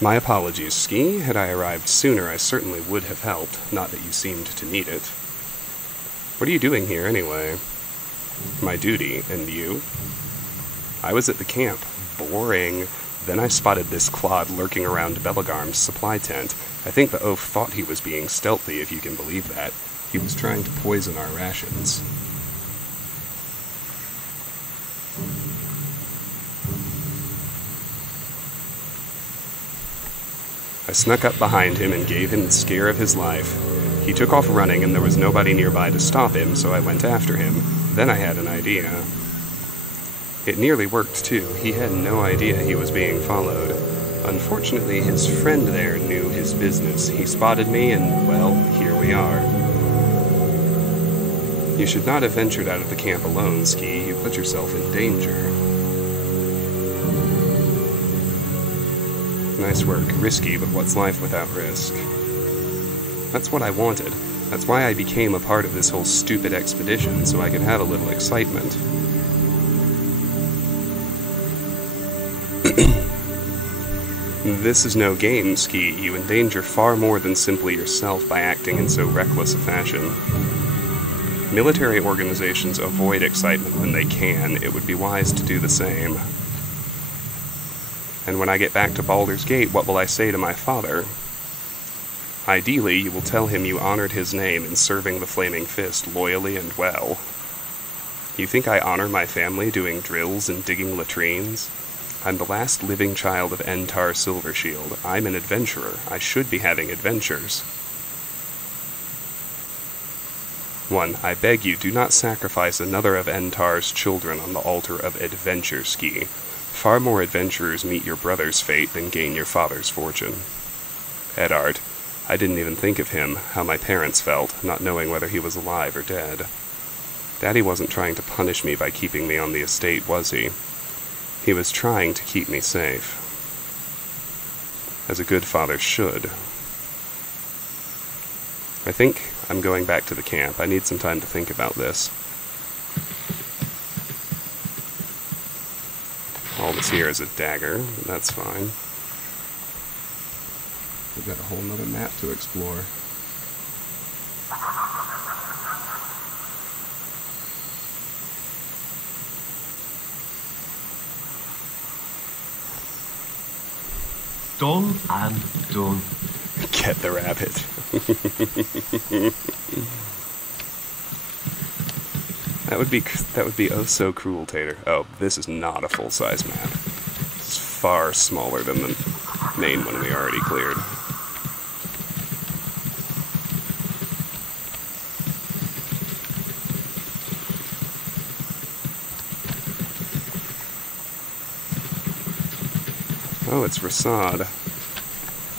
My apologies, Ski. Had I arrived sooner, I certainly would have helped. Not that you seemed to need it. What are you doing here, anyway? My duty, and you? I was at the camp. Boring. Then I spotted this clod lurking around Belagarm's supply tent. I think the oaf thought he was being stealthy, if you can believe that. He was trying to poison our rations. I snuck up behind him and gave him the scare of his life. He took off running and there was nobody nearby to stop him, so I went after him. Then I had an idea. It nearly worked, too. He had no idea he was being followed. Unfortunately, his friend there knew his business. He spotted me and, well, here we are. You should not have ventured out of the camp alone, Ski. You put yourself in danger. Nice work. Risky, but what's life without risk? That's what I wanted. That's why I became a part of this whole stupid expedition, so I could have a little excitement. This is no game, Ski. You endanger far more than simply yourself by acting in so reckless a fashion. Military organizations avoid excitement when they can. It would be wise to do the same. And when I get back to Baldur's Gate, what will I say to my father? Ideally, you will tell him you honored his name in serving the Flaming Fist loyally and well. You think I honor my family doing drills and digging latrines? I'm the last living child of Entar Silvershield. I'm an adventurer. I should be having adventures. 1. I beg you, do not sacrifice another of Entar's children on the altar of adventure, Ski. Far more adventurers meet your brother's fate than gain your father's fortune. Eddard. I didn't even think of him, how my parents felt, not knowing whether he was alive or dead. Daddy wasn't trying to punish me by keeping me on the estate, was he? He was trying to keep me safe. As a good father should. I think I'm going back to the camp. I need some time to think about this. All that's here is a dagger. That's fine. We've got a whole nother map to explore. Done and done. Get the rabbit. That would be oh so cruel, Tater. Oh, this is not a full-size map. This is far smaller than the main one we already cleared. Oh, it's Rasad.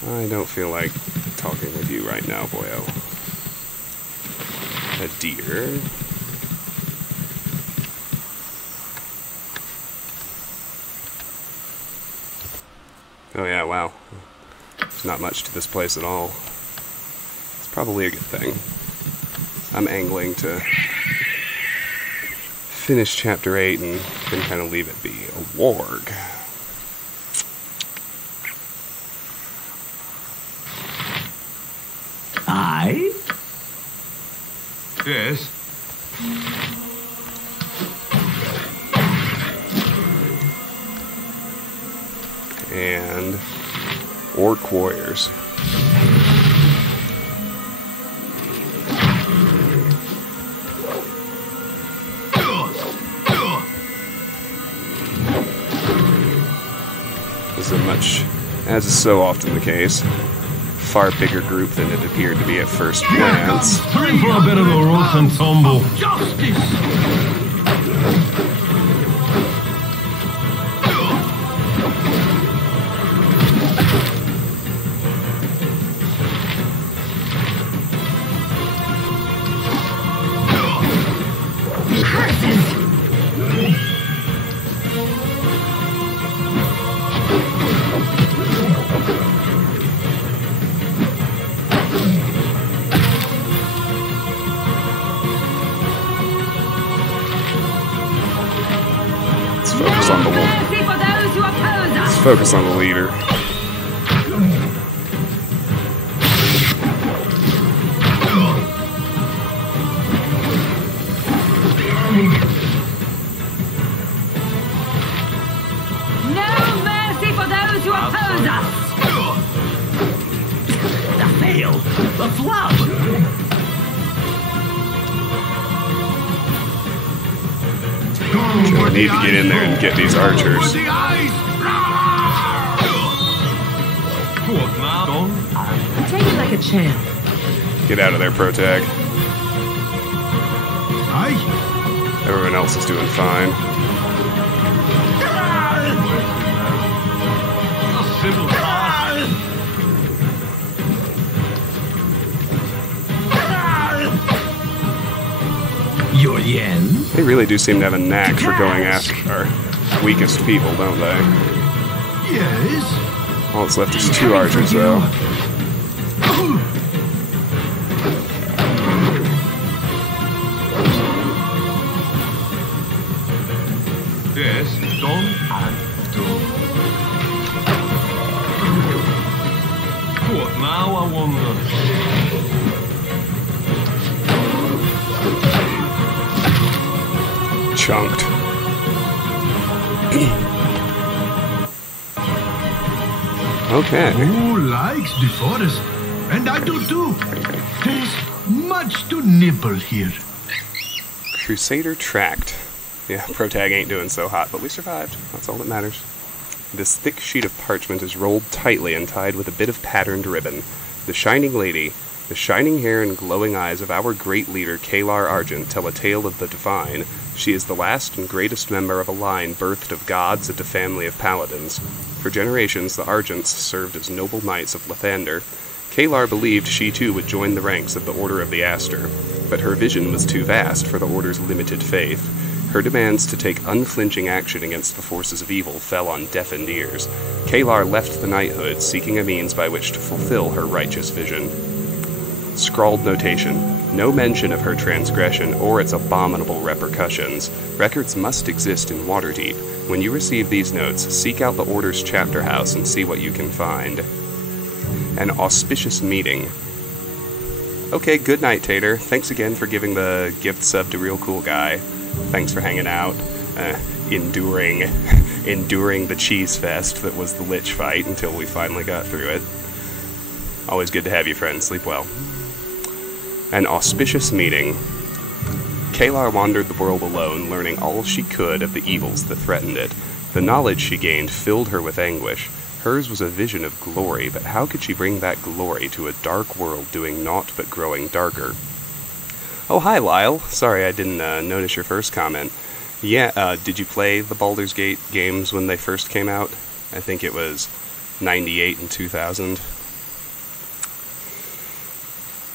I don't feel like talking with you right now, boyo. A deer. Oh yeah, wow. There's not much to this place at all. It's probably a good thing. I'm angling to finish Chapter 8 and then kind of leave it be. A warg. Aye? Yes. And orc warriors. This is a much, as is so often the case, far bigger group than it appeared to be at first glance. Time for a bit of a rough and tumble. Focus on the leader. No mercy for those who oppose us! The fail! The flub! I need to get in there and get these archers. Take it like a champ. Get out of there, Protag. Aye. Everyone else is doing fine. A simple task. Your yen? They really do seem to have a knack for going after our weakest people, don't they? Yes. All that's left is 2 archers, though. Yes, done and done. What now, I wonder? Chunked. Okay. Who likes the forest? And I do too. There is much to nibble here. Crusader tracked. Yeah, Protag ain't doing so hot, but we survived. That's all that matters. This thick sheet of parchment is rolled tightly and tied with a bit of patterned ribbon. The shining lady, the shining hair and glowing eyes of our great leader, Kalar Argent, tell a tale of the divine. She is the last and greatest member of a line birthed of gods and a family of paladins. For generations, the Argents served as noble knights of Lathander. Kalar believed she too would join the ranks of the Order of the Aster, but her vision was too vast for the Order's limited faith. Her demands to take unflinching action against the forces of evil fell on deafened ears. Kalar left the knighthood, seeking a means by which to fulfill her righteous vision. Scrawled notation. No mention of her transgression or its abominable repercussions. Records must exist in Waterdeep. When you receive these notes, seek out the Order's chapter house and see what you can find. An auspicious meeting. Okay, good night, Tater. Thanks again for giving the gift sub to Real Cool Guy. Thanks for hanging out, enduring the cheese fest that was the Lich fight until we finally got through it. Always good to have you, friend. Sleep well. An auspicious meeting. Kalar wandered the world alone, learning all she could of the evils that threatened it. The knowledge she gained filled her with anguish. Hers was a vision of glory, but how could she bring that glory to a dark world doing naught but growing darker? Oh, hi, Lyle. Sorry I didn't notice your first comment. Yeah, did you play the Baldur's Gate games when they first came out? I think it was 98 and 2000.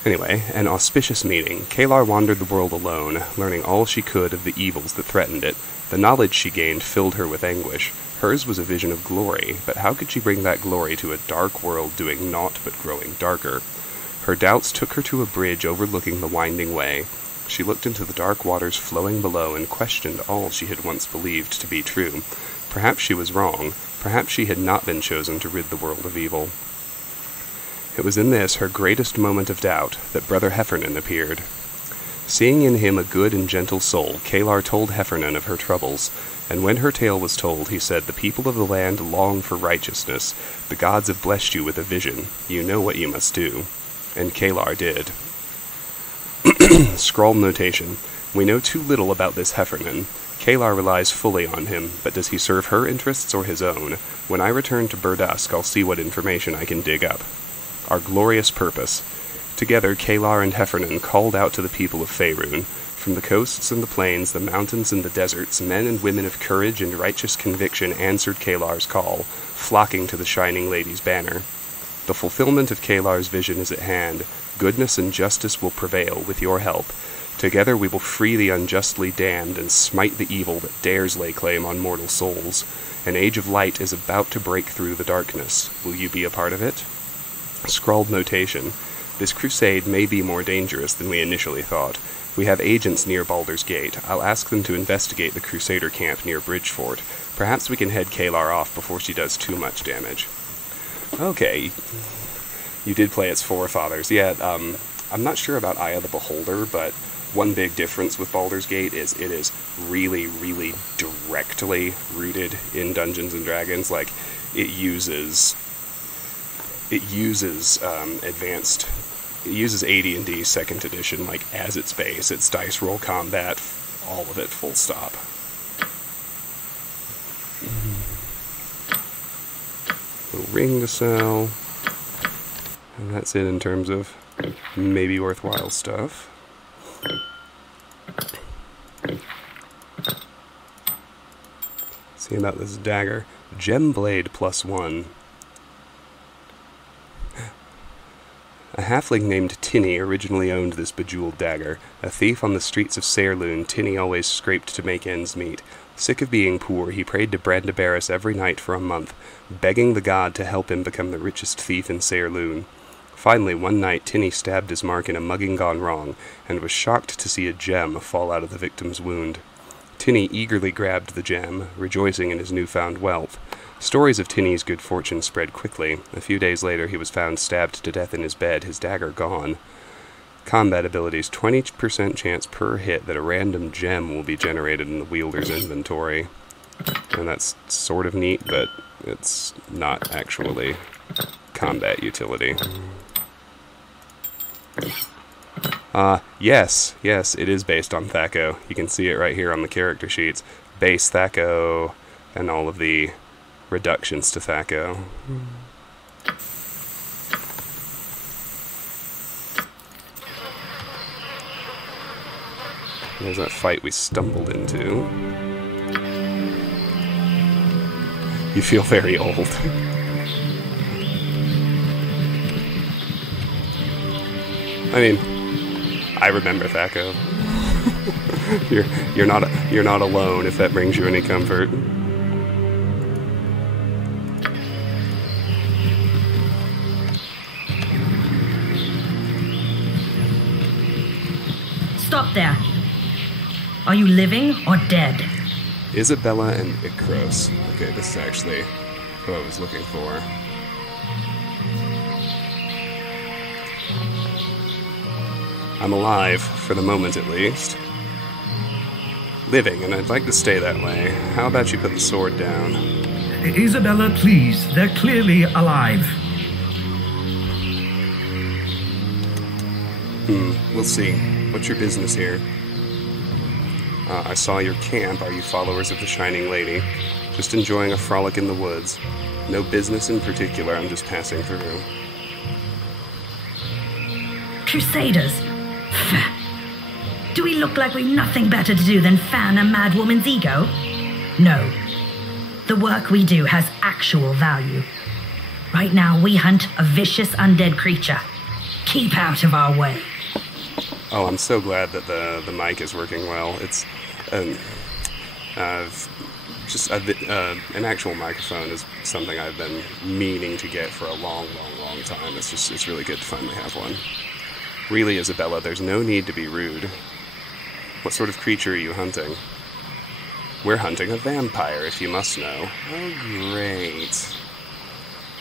Anyway, an auspicious meeting. Kalar wandered the world alone, learning all she could of the evils that threatened it. The knowledge she gained filled her with anguish. Hers was a vision of glory, but how could she bring that glory to a dark world doing naught but growing darker? Her doubts took her to a bridge overlooking the winding way. She looked into the dark waters flowing below and questioned all she had once believed to be true. Perhaps she was wrong. Perhaps she had not been chosen to rid the world of evil. It was in this, her greatest moment of doubt, that Brother Heffernan appeared. Seeing in him a good and gentle soul, Kalar told Heffernan of her troubles, and when her tale was told, he said, "The people of the land long for righteousness. The gods have blessed you with a vision. You know what you must do." And Kalar did. Scrawled notation. We know too little about this Heffernan. Kalar relies fully on him, but does he serve her interests or his own? When I return to Burdusk, I'll see what information I can dig up. Our glorious purpose. Together, Kalar and Heffernan called out to the people of Faerun. From the coasts and the plains, the mountains and the deserts, men and women of courage and righteous conviction answered Kalar's call, flocking to the Shining Lady's banner. The fulfillment of Kalar's vision is at hand. Goodness and justice will prevail with your help. Together we will free the unjustly damned and smite the evil that dares lay claim on mortal souls. An age of light is about to break through the darkness. Will you be a part of it? Scrawled notation. This crusade may be more dangerous than we initially thought. We have agents near Baldur's Gate. I'll ask them to investigate the Crusader camp near Bridgefort. Perhaps we can head Kalar off before she does too much damage. Okay. You did play its forefathers. Yeah, I'm not sure about Eye of the Beholder, but one big difference with Baldur's Gate is it is really, really directly rooted in Dungeons & Dragons. Like, it uses advanced... It uses AD&D 2nd edition, like, as its base. It's dice roll combat, all of it, full stop. Little ring to sell. And that's it in terms of maybe worthwhile stuff. See about this dagger. Gemblade +1. A halfling named Tinny originally owned this bejeweled dagger. A thief on the streets of Sairloon, Tinny always scraped to make ends meet. Sick of being poor, he prayed to Brandabarus every night for a month, begging the god to help him become the richest thief in Saerloon. Finally, one night, Tinny stabbed his mark in a mugging gone wrong, and was shocked to see a gem fall out of the victim's wound. Tinny eagerly grabbed the gem, rejoicing in his newfound wealth. Stories of Tinny's good fortune spread quickly. A few days later, he was found stabbed to death in his bed, his dagger gone. Combat abilities, 20% chance per hit that a random gem will be generated in the wielder's inventory. And that's sort of neat, but it's not actually combat utility. Yes, it is based on Thaco. You can see it right here on the character sheets. Base Thaco and all of the reductions to Thaco. There's that fight we stumbled into. You feel very old. I mean, I remember Thaco. You're not alone if that brings you any comfort. Stop there. Are you living or dead? Isabella and Ikros. Okay, this is actually what I was looking for. I'm alive, for the moment at least. Living, and I'd like to stay that way. How about you put the sword down? Isabella, please. They're clearly alive. We'll see. What's your business here? I saw your camp. Are you followers of the Shining Lady? Just enjoying a frolic in the woods. No business in particular, I'm just passing through. Crusaders? Do we look like we've nothing better to do than fan a mad woman's ego? No. The work we do has actual value. Right now, we hunt a vicious undead creature. Keep out of our way. Oh, I'm so glad that the mic is working well. It's an actual microphone is something I've been meaning to get for a long time. It's really good to finally have one. Really, Isabella, there's no need to be rude. What sort of creature are you hunting? We're hunting a vampire, if you must know. Oh, great.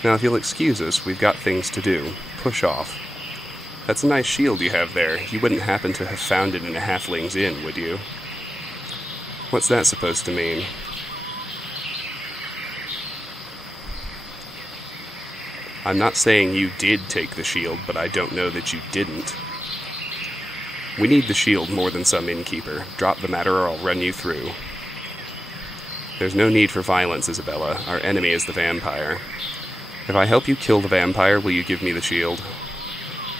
Now, if you'll excuse us, we've got things to do. Push off. That's a nice shield you have there. You wouldn't happen to have found it in a halfling's inn, would you? What's that supposed to mean? I'm not saying you did take the shield, but I don't know that you didn't. We need the shield more than some innkeeper. Drop the matter or I'll run you through. There's no need for violence, Isabella. Our enemy is the vampire. If I help you kill the vampire, will you give me the shield?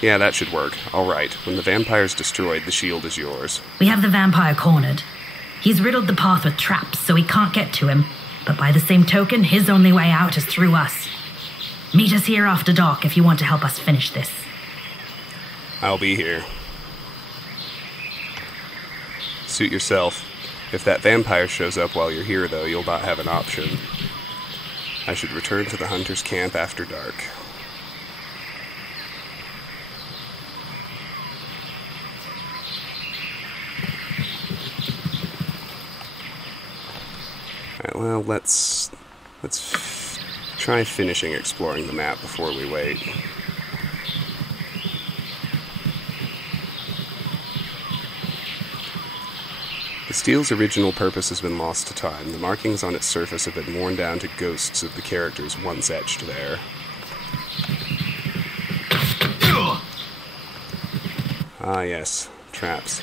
Yeah, that should work. All right. When the vampire's destroyed, the shield is yours. We have the vampire cornered. He's riddled the path with traps, so we can't get to him. But by the same token, his only way out is through us. Meet us here after dark if you want to help us finish this. I'll be here. Suit yourself. If that vampire shows up while you're here, though, you'll not have an option. I should return to the hunter's camp after dark. Alright, well, let's try finishing exploring the map before we wait. The steel's original purpose has been lost to time. The markings on its surface have been worn down to ghosts of the characters once etched there. Ah, yes. Traps.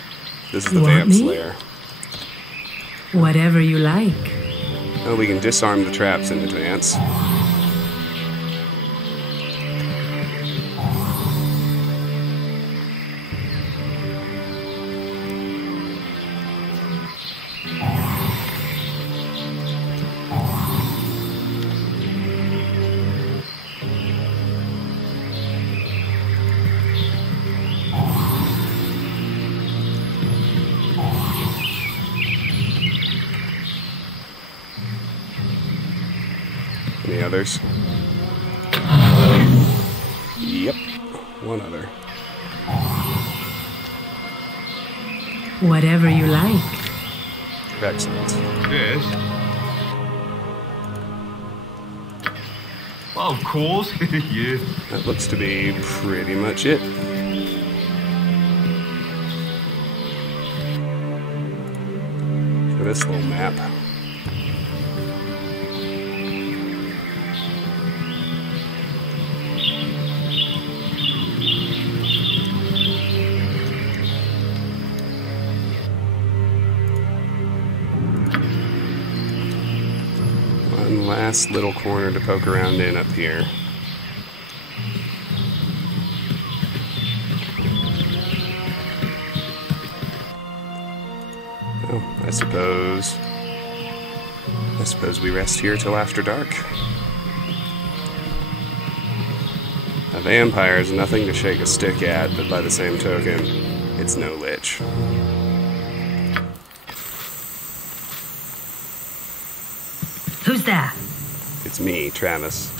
This is the vamp's lair. Whatever you like. Oh, we can disarm the traps in advance. Any others? Yep, one other. Whatever you like. Excellent. Yes. Of course, yeah. That looks to be pretty much it. For this little map. One last little corner to poke around in up here. Oh, I suppose we rest here till after dark. A vampire is nothing to shake a stick at, but by the same token, it's no lich. Who's there? It's me, Travis.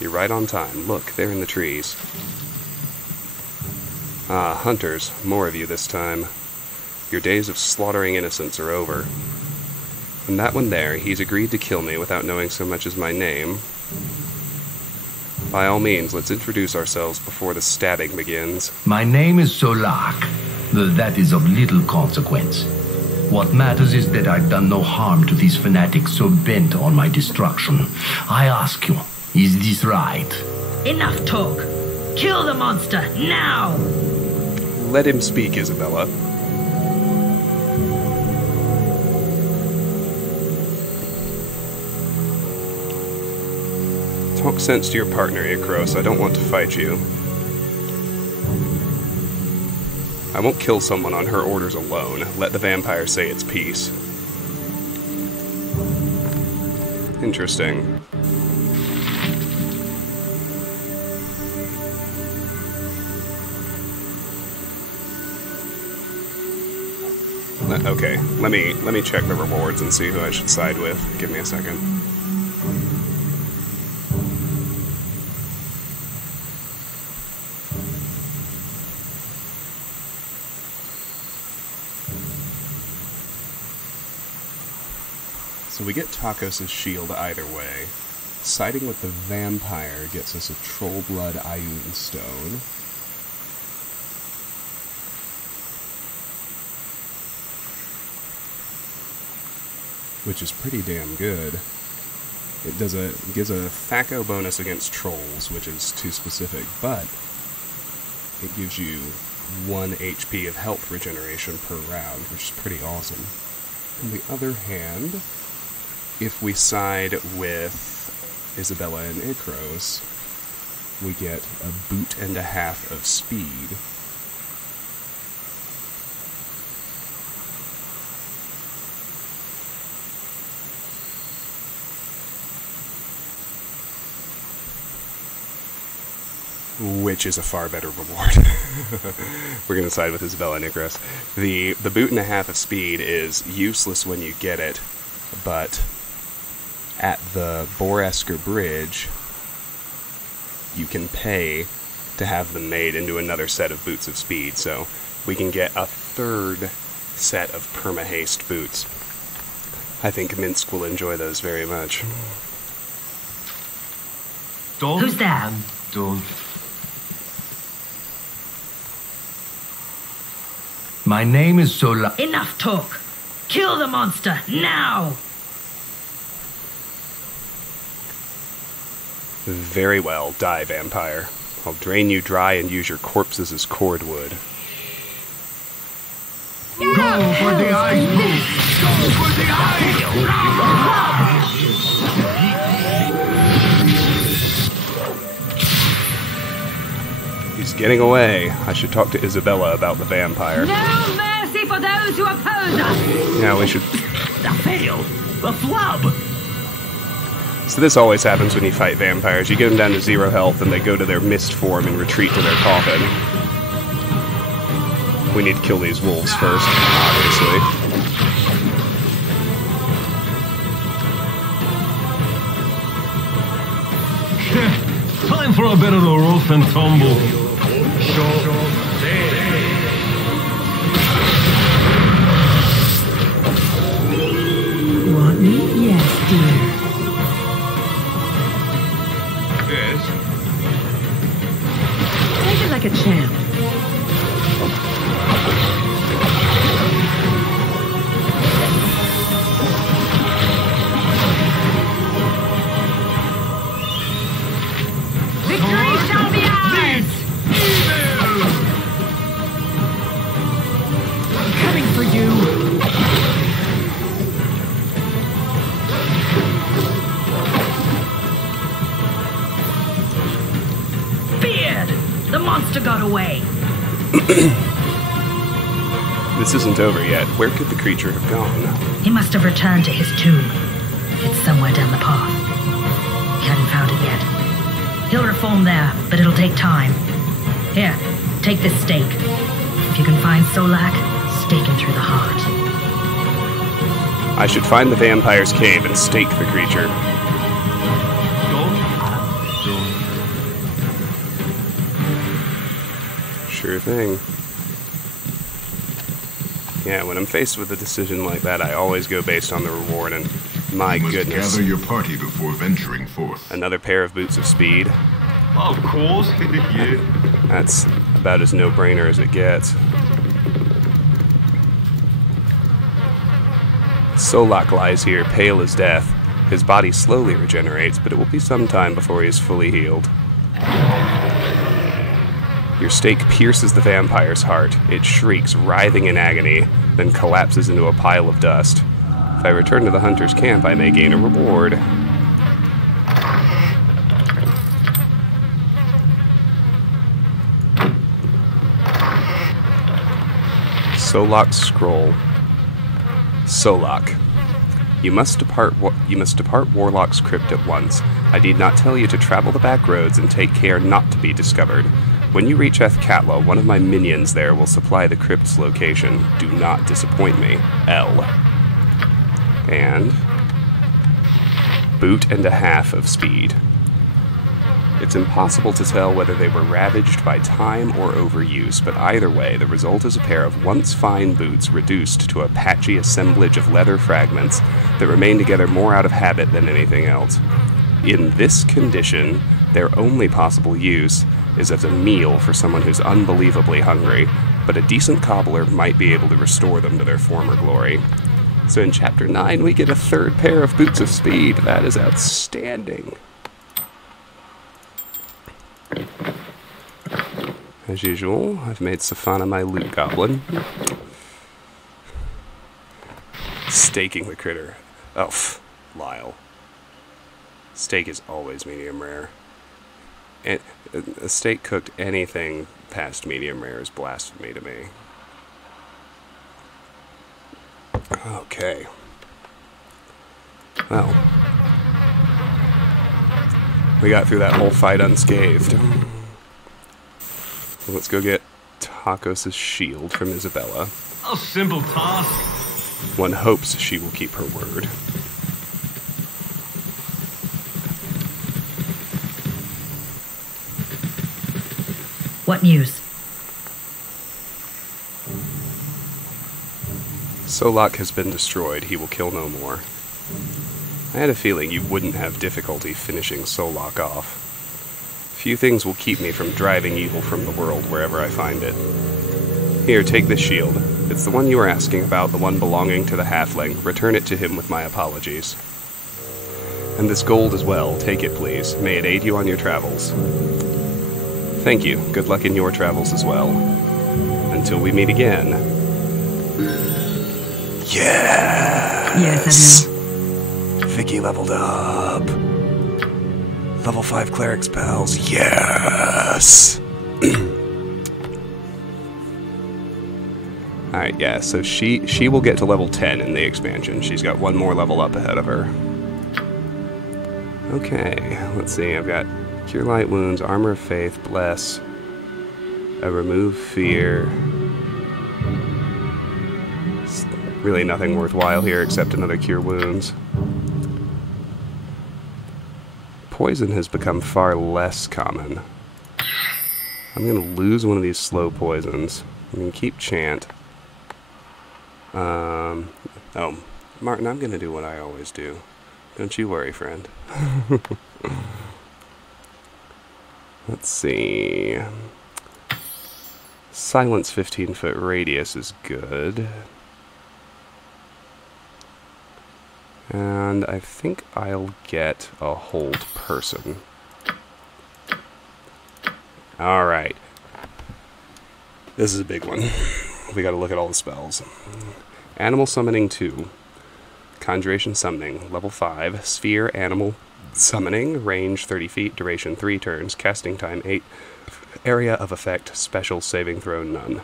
You're right on time. Look, they're in the trees. Ah, hunters. More of you this time. Your days of slaughtering innocents are over. And that one there, he's agreed to kill me without knowing so much as my name. By all means, let's introduce ourselves before the stabbing begins. My name is Solak. That is of little consequence. What matters is that I've done no harm to these fanatics so bent on my destruction. I ask you, is this right? Enough talk. Kill the monster, now! Let him speak, Isabella. Talk sense to your partner, Ikros. I don't want to fight you. I won't kill someone on her orders alone. Let the vampire say its piece. Interesting. Okay, let me check the rewards and see who I should side with. Give me a second. So we get Takos' shield either way. Siding with the vampire gets us a Troll Blood Ioun Stone. Which is pretty damn good. It gives a THAC0 bonus against trolls, which is too specific, but it gives you 1 HP of health regeneration per round, which is pretty awesome. On the other hand, if we side with Isabella and Ikros, we get a boot and a half of speed. Which is a far better reward. We're going to side with Isabella and Ikros. The boot and a half of speed is useless when you get it, but at the Boresker Bridge, you can pay to have them made into another set of boots of speed, so we can get a third set of perma-haste boots. I think Minsk will enjoy those very much. Who's there? My name is Solak. Enough talk. Kill the monster, now! Very well, die, vampire. I'll drain you dry and use your corpses as cordwood. Go for the ice move! Go for the He's getting away. I should talk to Isabella about the vampire. No mercy for those who oppose us! Yeah, we should... The fail! The flub! So this always happens when you fight vampires. You get them down to 0 health and they go to their mist form and retreat to their coffin. We need to kill these wolves first, obviously. for a bit of the rough and tumble. Want me? Yes, dear. Yes. Take it like a champ. Victory shall be ours! Coming for you. Beard! The monster got away. This isn't over yet. Where could the creature have gone? He must have returned to his tomb. It's somewhere down the path. He hadn't found it yet. He'll reform there, but it'll take time. Here, take this stake. If you can find Solak, stake him through the heart. I should find the vampire's cave and stake the creature. Sure thing. Yeah, when I'm faced with a decision like that, I always go based on the reward, and my You must goodness. gather your party before venturing forth. Another pair of boots of speed. Of course. Yeah. That's about as no-brainer as it gets. Solak lies here, pale as death. His body slowly regenerates, but it will be some time before he is fully healed. Your stake pierces the vampire's heart. It shrieks, writhing in agony, then collapses into a pile of dust. If I return to the hunter's camp, I may gain a reward. Solak's scroll. Solak. You must depart Warlock's crypt at once. I need not tell you to travel the back roads and take care not to be discovered. When you reach Ethkatla, one of my minions there will supply the crypt's location. Do not disappoint me. L. And boot and a half of speed. It's impossible to tell whether they were ravaged by time or overuse, but either way, the result is a pair of once fine boots reduced to a patchy assemblage of leather fragments that remain together more out of habit than anything else. In this condition, their only possible use is as a meal for someone who's unbelievably hungry, but a decent cobbler might be able to restore them to their former glory. So in Chapter 9, we get a third pair of boots of speed. That is outstanding. As usual, I've made Safana my loot goblin. Staking the critter. Oh, Lyle. Steak is always medium rare. And a steak cooked anything past medium rare is blasphemy to me. Okay. Well, we got through that whole fight unscathed. Let's go get Takos' shield from Isabella. A simple task. One hopes she will keep her word. What news? Solak has been destroyed. He will kill no more. I had a feeling you wouldn't have difficulty finishing Solak off. Few things will keep me from driving evil from the world wherever I find it. Here, take this shield. It's the one you were asking about, the one belonging to the halfling. Return it to him with my apologies. And this gold as well. Take it, please. May it aid you on your travels. Thank you. Good luck in your travels as well. Until we meet again. Yes, I know. Vicky leveled up. Level 5 cleric spells. Yes! Alright, yeah, so she will get to level 10 in the expansion. She's got one more level up ahead of her. Okay, let's see. I've got Cure Light Wounds, Armor of Faith, Bless, a Remove Fear. Really nothing worthwhile here except another Cure Wounds. Poison has become far less common. I'm going to lose one of these slow poisons. I'm going to keep Chant. Oh, Martin, I'm going to do what I always do. Don't you worry, friend. Let's see. Silence 15-foot radius is good. And I think I'll get a hold person. Alright. This is a big one. We gotta look at all the spells. Animal Summoning 2. Conjuration Summoning. Level 5. Sphere Animal Summoning. Range 30 feet. Duration 3 turns. Casting time 8. Area of Effect. Special Saving Throw None.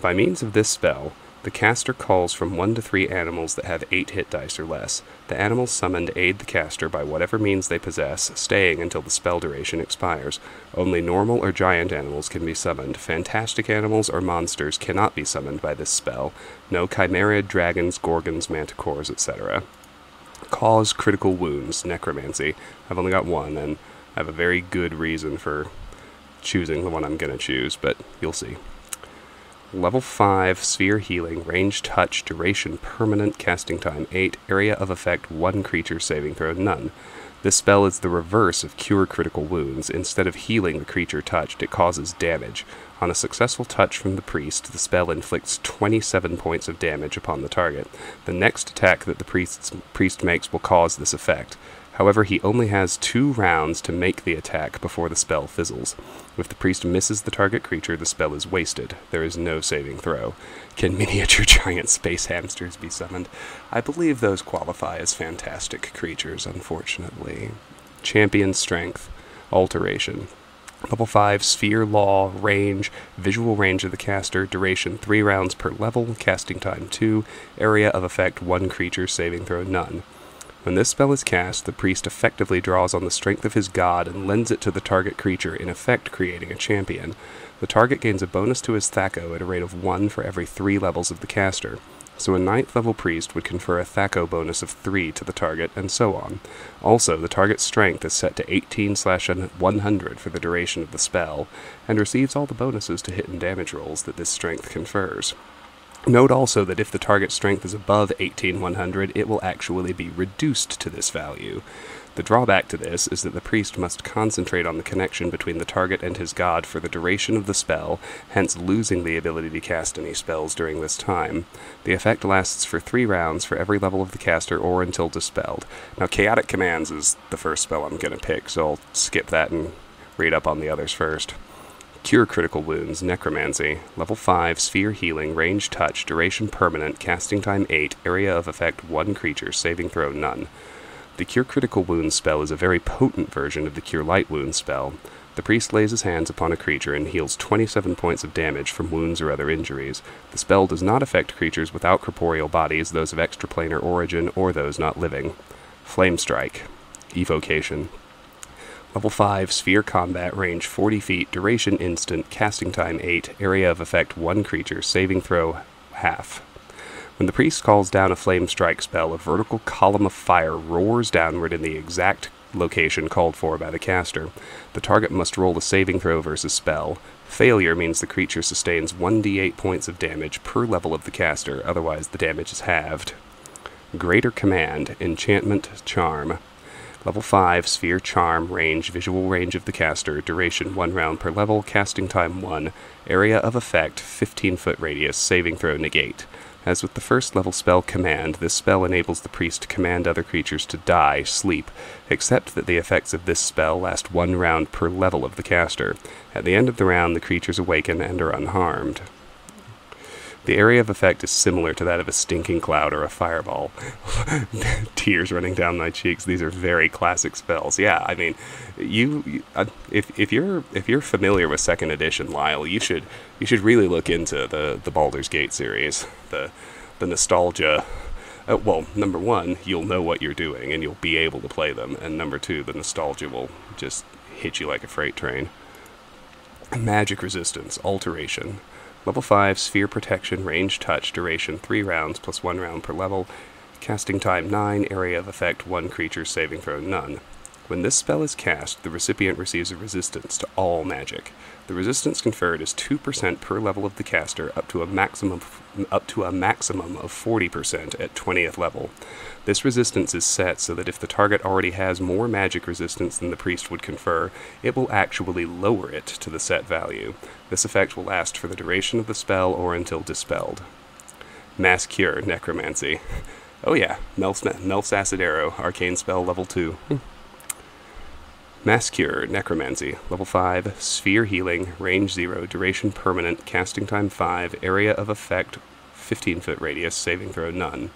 By means of this spell, the caster calls from 1 to 3 animals that have 8 hit dice or less. The animals summoned aid the caster by whatever means they possess, staying until the spell duration expires. Only normal or giant animals can be summoned. Fantastic animals or monsters cannot be summoned by this spell. No chimera, dragons, gorgons, manticores, etc. Cause critical wounds, necromancy. I've only got one, and I have a very good reason for choosing the one I'm going to choose, but you'll see. Level 5, Sphere Healing, Range Touch, Duration Permanent, Casting Time 8, Area of Effect 1 Creature, Saving Throw None. This spell is the reverse of Cure Critical Wounds. Instead of healing the creature touched, it causes damage. On a successful touch from the priest, the spell inflicts 27 points of damage upon the target. The next attack that the priest makes will cause this effect. However, he only has 2 rounds to make the attack before the spell fizzles. If the priest misses the target creature, the spell is wasted. There is no saving throw. Can miniature giant space hamsters be summoned? I believe those qualify as fantastic creatures, unfortunately. Champion Strength. Alteration. Level 5, Sphere Law, Range, Visual Range of the caster, Duration 3 rounds per level, Casting Time 2, Area of Effect 1 Creature, Saving Throw None. When this spell is cast, the priest effectively draws on the strength of his god and lends it to the target creature, in effect creating a champion. The target gains a bonus to his Thaco at a rate of 1 for every 3 levels of the caster. So a 9th level priest would confer a Thaco bonus of 3 to the target, and so on. Also, the target's strength is set to 18/100 for the duration of the spell, and receives all the bonuses to hit and damage rolls that this strength confers. Note also that if the target's strength is above 18/100, it will actually be reduced to this value. The drawback to this is that the priest must concentrate on the connection between the target and his god for the duration of the spell, hence losing the ability to cast any spells during this time. The effect lasts for 3 rounds for every level of the caster or until dispelled. Now, Chaotic Commands is the first spell I'm going to pick, so I'll skip that and read up on the others first. Cure Critical Wounds, Necromancy. Level 5, Sphere Healing, Range Touch, Duration Permanent, Casting Time 8, Area of Effect 1 Creature, Saving Throw None. The Cure Critical Wounds spell is a very potent version of the Cure Light Wounds spell. The priest lays his hands upon a creature and heals 27 points of damage from wounds or other injuries. The spell does not affect creatures without corporeal bodies, those of extraplanar origin, or those not living. Flame Strike. Evocation. Level 5, Sphere Combat, Range 40 feet, Duration Instant, Casting Time 8, Area of Effect 1 Creature, Saving Throw half. When the priest calls down a Flame Strike spell, a vertical column of fire roars downward in the exact location called for by the caster. The target must roll a saving throw versus spell. Failure means the creature sustains 1d8 points of damage per level of the caster, otherwise the damage is halved. Greater Command, Enchantment, Charm. Level 5, Sphere Charm, Range, Visual Range of the caster, Duration 1 round per level, Casting Time 1, Area of Effect, 15-foot radius, Saving Throw Negate. As with the first level spell Command, this spell enables the priest to command other creatures to die, sleep, except that the effects of this spell last 1 round per level of the caster. At the end of the round, the creatures awaken and are unharmed. The area of effect is similar to that of a stinking cloud or a fireball. Tears running down my cheeks. These are very classic spells. Yeah, I mean, if you're familiar with 2nd edition, Lyle, you should really look into the Baldur's Gate series. The nostalgia. Well, number 1, you'll know what you're doing and you'll be able to play them, and number 2, the nostalgia will just hit you like a freight train. Magic Resistance, Alteration. Level 5, Sphere Protection, Range Touch, Duration 3 rounds plus 1 round per level, Casting Time 9, Area of Effect 1 Creature, Saving Throw None. When this spell is cast, the recipient receives a resistance to all magic. The resistance conferred is 2% per level of the caster, up to a maximum of 40% at 20th level. This resistance is set so that if the target already has more magic resistance than the priest would confer, it will actually lower it to the set value. This effect will last for the duration of the spell or until dispelled. Mass Cure, Necromancy. Oh yeah, Melf's Acid Arrow, Arcane Spell, level 2. Mass Cure, Necromancy, level 5, Sphere Healing, range 0, duration permanent, casting time 5, area of effect 15-foot radius, saving throw none.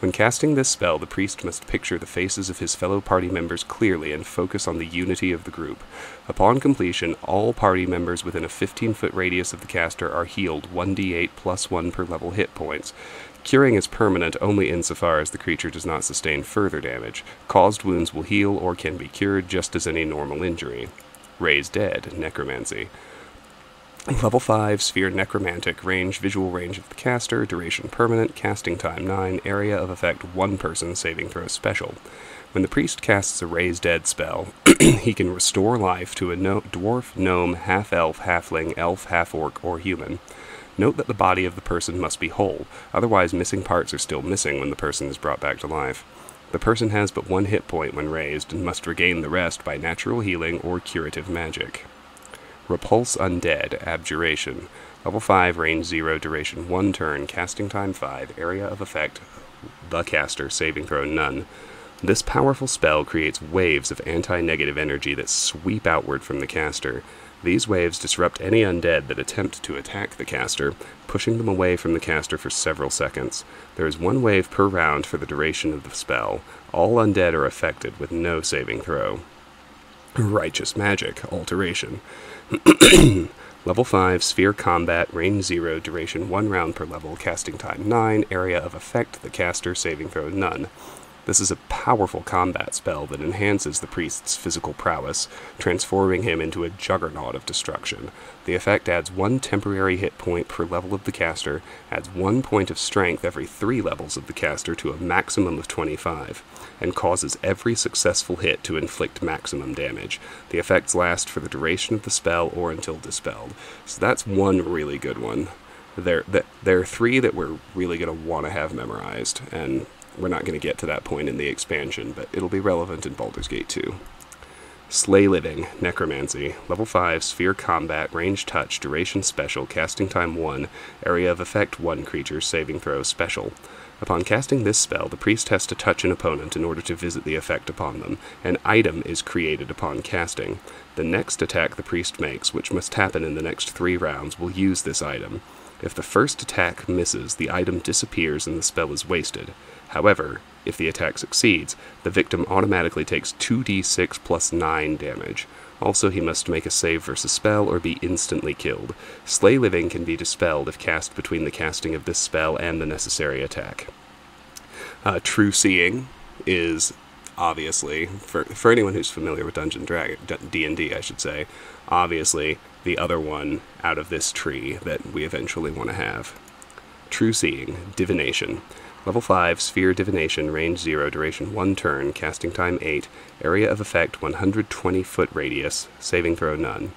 When casting this spell, the priest must picture the faces of his fellow party members clearly and focus on the unity of the group. Upon completion, all party members within a 15-foot radius of the caster are healed 1d8 plus 1 per level hit points. Curing is permanent only insofar as the creature does not sustain further damage. Caused wounds will heal or can be cured just as any normal injury. Raise Dead, Necromancy. Level 5, Sphere Necromantic, visual range of the caster, duration permanent, casting time 9, area of effect 1 person, saving throw special. When the priest casts a Raise Dead spell, he can restore life to a dwarf, gnome, half-elf, halfling, elf, half-orc, or human. Note that the body of the person must be whole, otherwise missing parts are still missing when the person is brought back to life. The person has but 1 hit point when raised and must regain the rest by natural healing or curative magic. Repulse Undead, Abjuration. Level 5, range 0, duration 1 turn, casting time 5, area of effect, the caster, saving throw none. This powerful spell creates waves of anti-negative energy that sweep outward from the caster. These waves disrupt any undead that attempt to attack the caster, pushing them away from the caster for several seconds. There is 1 wave per round for the duration of the spell. All undead are affected with no saving throw. Righteous Magic, Alteration. Level 5, Sphere Combat, range 0, duration 1 round per level, casting time 9, area of effect, the caster, saving throw none. This is a powerful combat spell that enhances the priest's physical prowess, transforming him into a juggernaut of destruction. The effect adds 1 temporary hit point per level of the caster, adds 1 point of strength every 3 levels of the caster to a maximum of 25, and causes every successful hit to inflict maximum damage. The effects last for the duration of the spell or until dispelled. So that's 1 really good one. There are 3 that we're really going to want to have memorized, and we're not going to get to that point in the expansion, but it'll be relevant in Baldur's Gate 2. Slay Living, Necromancy, level 5, Sphere Combat, range touch, duration special, casting time 1, area of effect 1 creature, saving throw special. Upon casting this spell, the priest has to touch an opponent in order to visit the effect upon them. An item is created upon casting. The next attack the priest makes, which must happen in the next 3 rounds, will use this item. If the first attack misses, the item disappears and the spell is wasted. However, if the attack succeeds, the victim automatically takes 2d6 plus 9 damage. Also, he must make a save versus spell or be instantly killed. Slay Living can be dispelled if cast between the casting of this spell and the necessary attack. True Seeing is obviously, for anyone who's familiar with D&D, I should say, obviously the other one out of this tree that we eventually want to have. True Seeing, Divination. Level 5, Sphere Divination, range 0, duration 1 turn, casting time 8, area of effect 120-foot radius, saving throw none.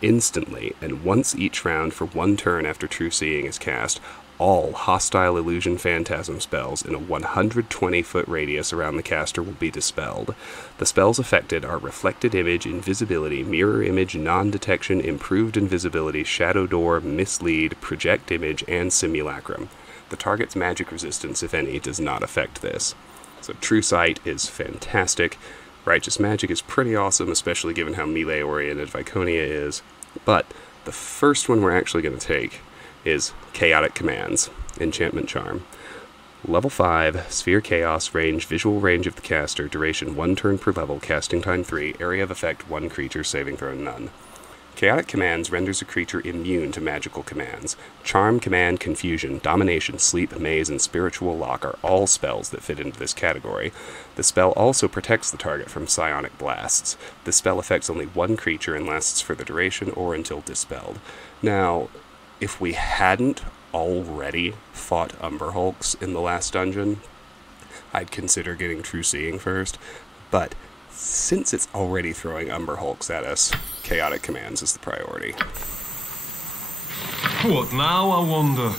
Instantly, and once each round for 1 turn after True Seeing is cast, all hostile illusion phantasm spells in a 120-foot radius around the caster will be dispelled. The spells affected are Reflected Image, Invisibility, Mirror Image, Non-Detection, Improved Invisibility, Shadow Door, Mislead, Project Image, and Simulacrum. The target's magic resistance, if any, does not affect this. So True Sight is fantastic. Righteous Magic is pretty awesome, especially given how melee-oriented Viconia is. But the first one we're actually going to take is Chaotic Commands, Enchantment Charm. Level 5, Sphere Chaos, range, visual range of the caster, duration 1 turn per level, casting time 3, area of effect 1 creature, saving throw none. Chaotic Commands renders a creature immune to magical commands. Charm, Command, Confusion, Domination, Sleep, Maze, and Spiritual Lock are all spells that fit into this category. The spell also protects the target from psionic blasts. The spell affects only 1 creature and lasts for the duration or until dispelled. Now, if we hadn't already fought Umber Hulks in the last dungeon, I'd consider getting True Seeing first, but Since it's already throwing Umber Hulks at us, Chaotic Commands is the priority. What now, I wonder?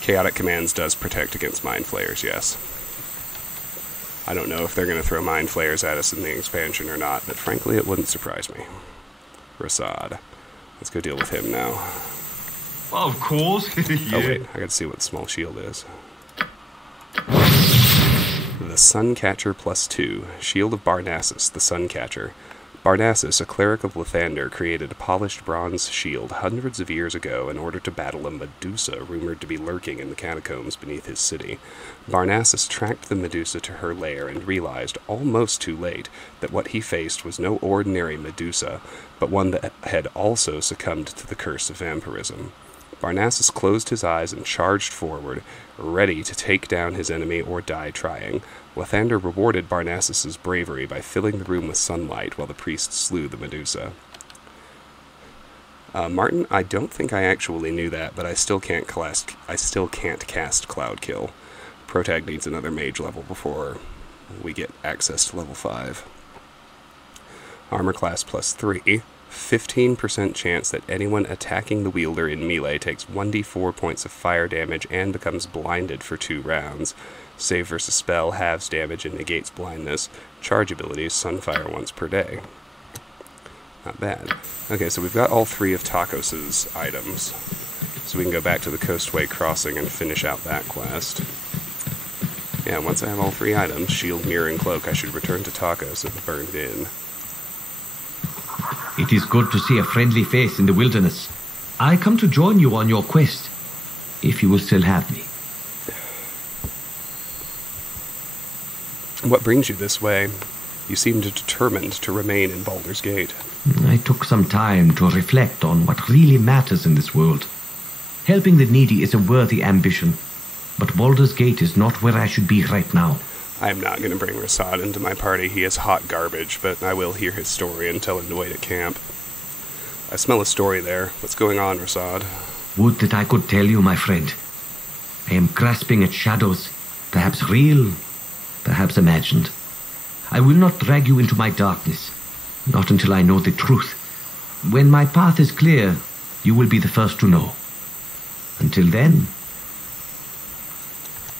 Chaotic Commands does protect against Mind Flayers, yes. I don't know if they're going to throw Mind Flayers at us in the expansion or not, but frankly it wouldn't surprise me. Rasad. Let's go deal with him now. Well, of course. Yeah. Oh wait, I gotta see what Small Shield is. The Suncatcher +2. Shield of Barnassus, the Suncatcher. Barnassus, a cleric of Lathander, created a polished bronze shield hundreds of years ago in order to battle a Medusa rumored to be lurking in the catacombs beneath his city. Barnassus tracked the Medusa to her lair and realized, almost too late, that what he faced was no ordinary Medusa, but one that had also succumbed to the curse of vampirism. Barnassus closed his eyes and charged forward, ready to take down his enemy or die trying. Lathander rewarded Barnassus's bravery by filling the room with sunlight while the priest slew the Medusa. Martin, I don't think I actually knew that, but I still can't cast Cloud Kill. Protag needs another mage level before we get access to level 5. Armor class +3. 15% chance that anyone attacking the wielder in melee takes 1d4 points of fire damage and becomes blinded for 2 rounds. Save versus spell halves damage and negates blindness. Charge abilities, Sunfire once per day. Not bad. Okay, so we've got all 3 of Takos's items. So we can go back to the Coastway Crossing and finish out that quest. Yeah, once I have all 3 items, Shield, Mirror, and Cloak, I should return to Takos and Burned In. It is good to see a friendly face in the wilderness. I come to join you on your quest, if you will still have me. What brings you this way? You seemed determined to remain in Baldur's Gate. I took some time to reflect on what really matters in this world. Helping the needy is a worthy ambition, but Baldur's Gate is not where I should be right now. I am not going to bring Rasad into my party. He is hot garbage, but I will hear his story and tell him to wait at camp. I smell a story there. What's going on, Rasad? Would that I could tell you, my friend. I am grasping at shadows, perhaps real, perhaps imagined. I will not drag you into my darkness, not until I know the truth. When my path is clear, you will be the first to know. Until then,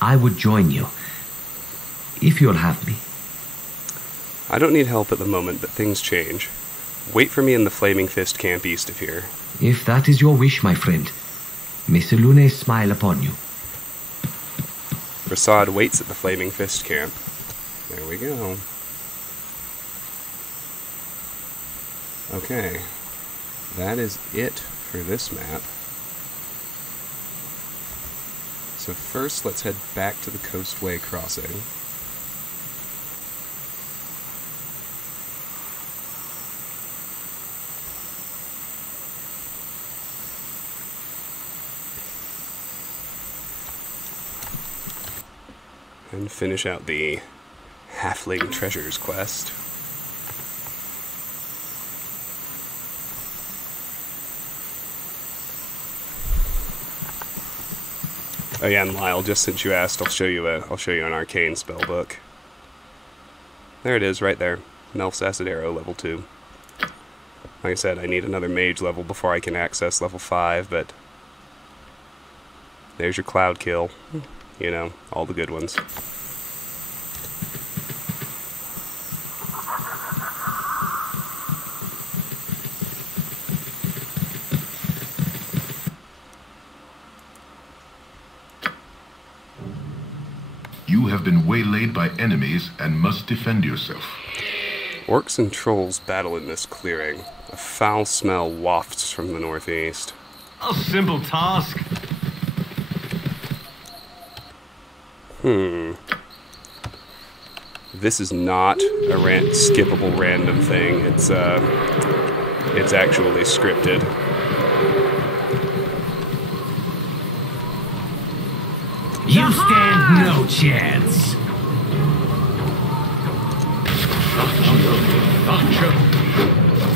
I would join you. If you'll have me. I don't need help at the moment, but things change. Wait for me in the Flaming Fist camp east of here. If that is your wish, my friend, may Selune smile upon you. Rasad waits at the Flaming Fist camp. There we go. Okay. That is it for this map. So first, let's head back to the Coastway Crossing. And finish out the Halfling Treasures quest. Oh yeah, and Lyle, just since you asked, I'll show you an arcane spell book. There it is, right there. Melf's Acid Arrow, level 2. Like I said, I need another mage level before I can access level 5, but there's your Cloud Kill. You know, all the good ones. You have been waylaid by enemies and must defend yourself. Orcs and trolls battle in this clearing. A foul smell wafts from the northeast. A simple task. This is not a skippable random thing. It's actually scripted. You stand no chance.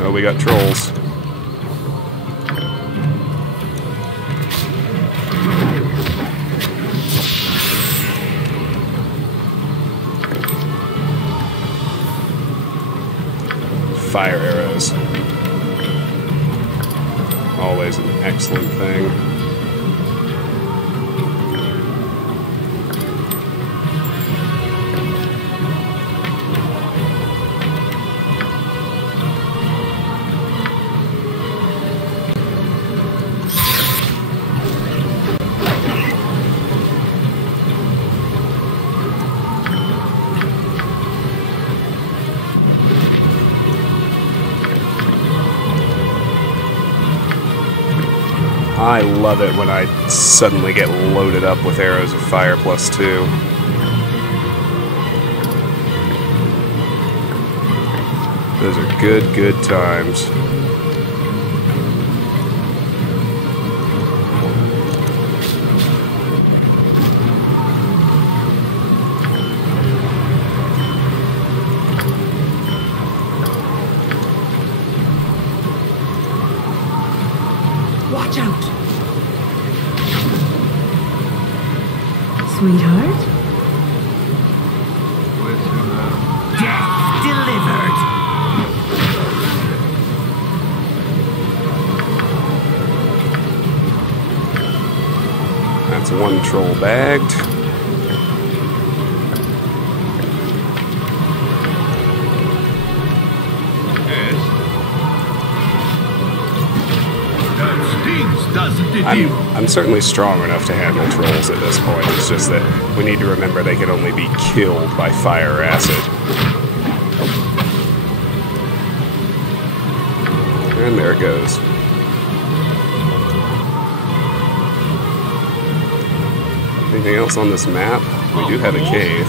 Oh, we got trolls. fire arrows. Always an excellent thing. I love it when I suddenly get loaded up with arrows of fire +2. Those are good times. Watch out! Sweetheart? Death delivered! That's one troll bagged. I'm certainly strong enough to handle trolls at this point. It's just that we need to remember they can only be killed by fire acid. And there it goes. Anything else on this map? We do have a cave.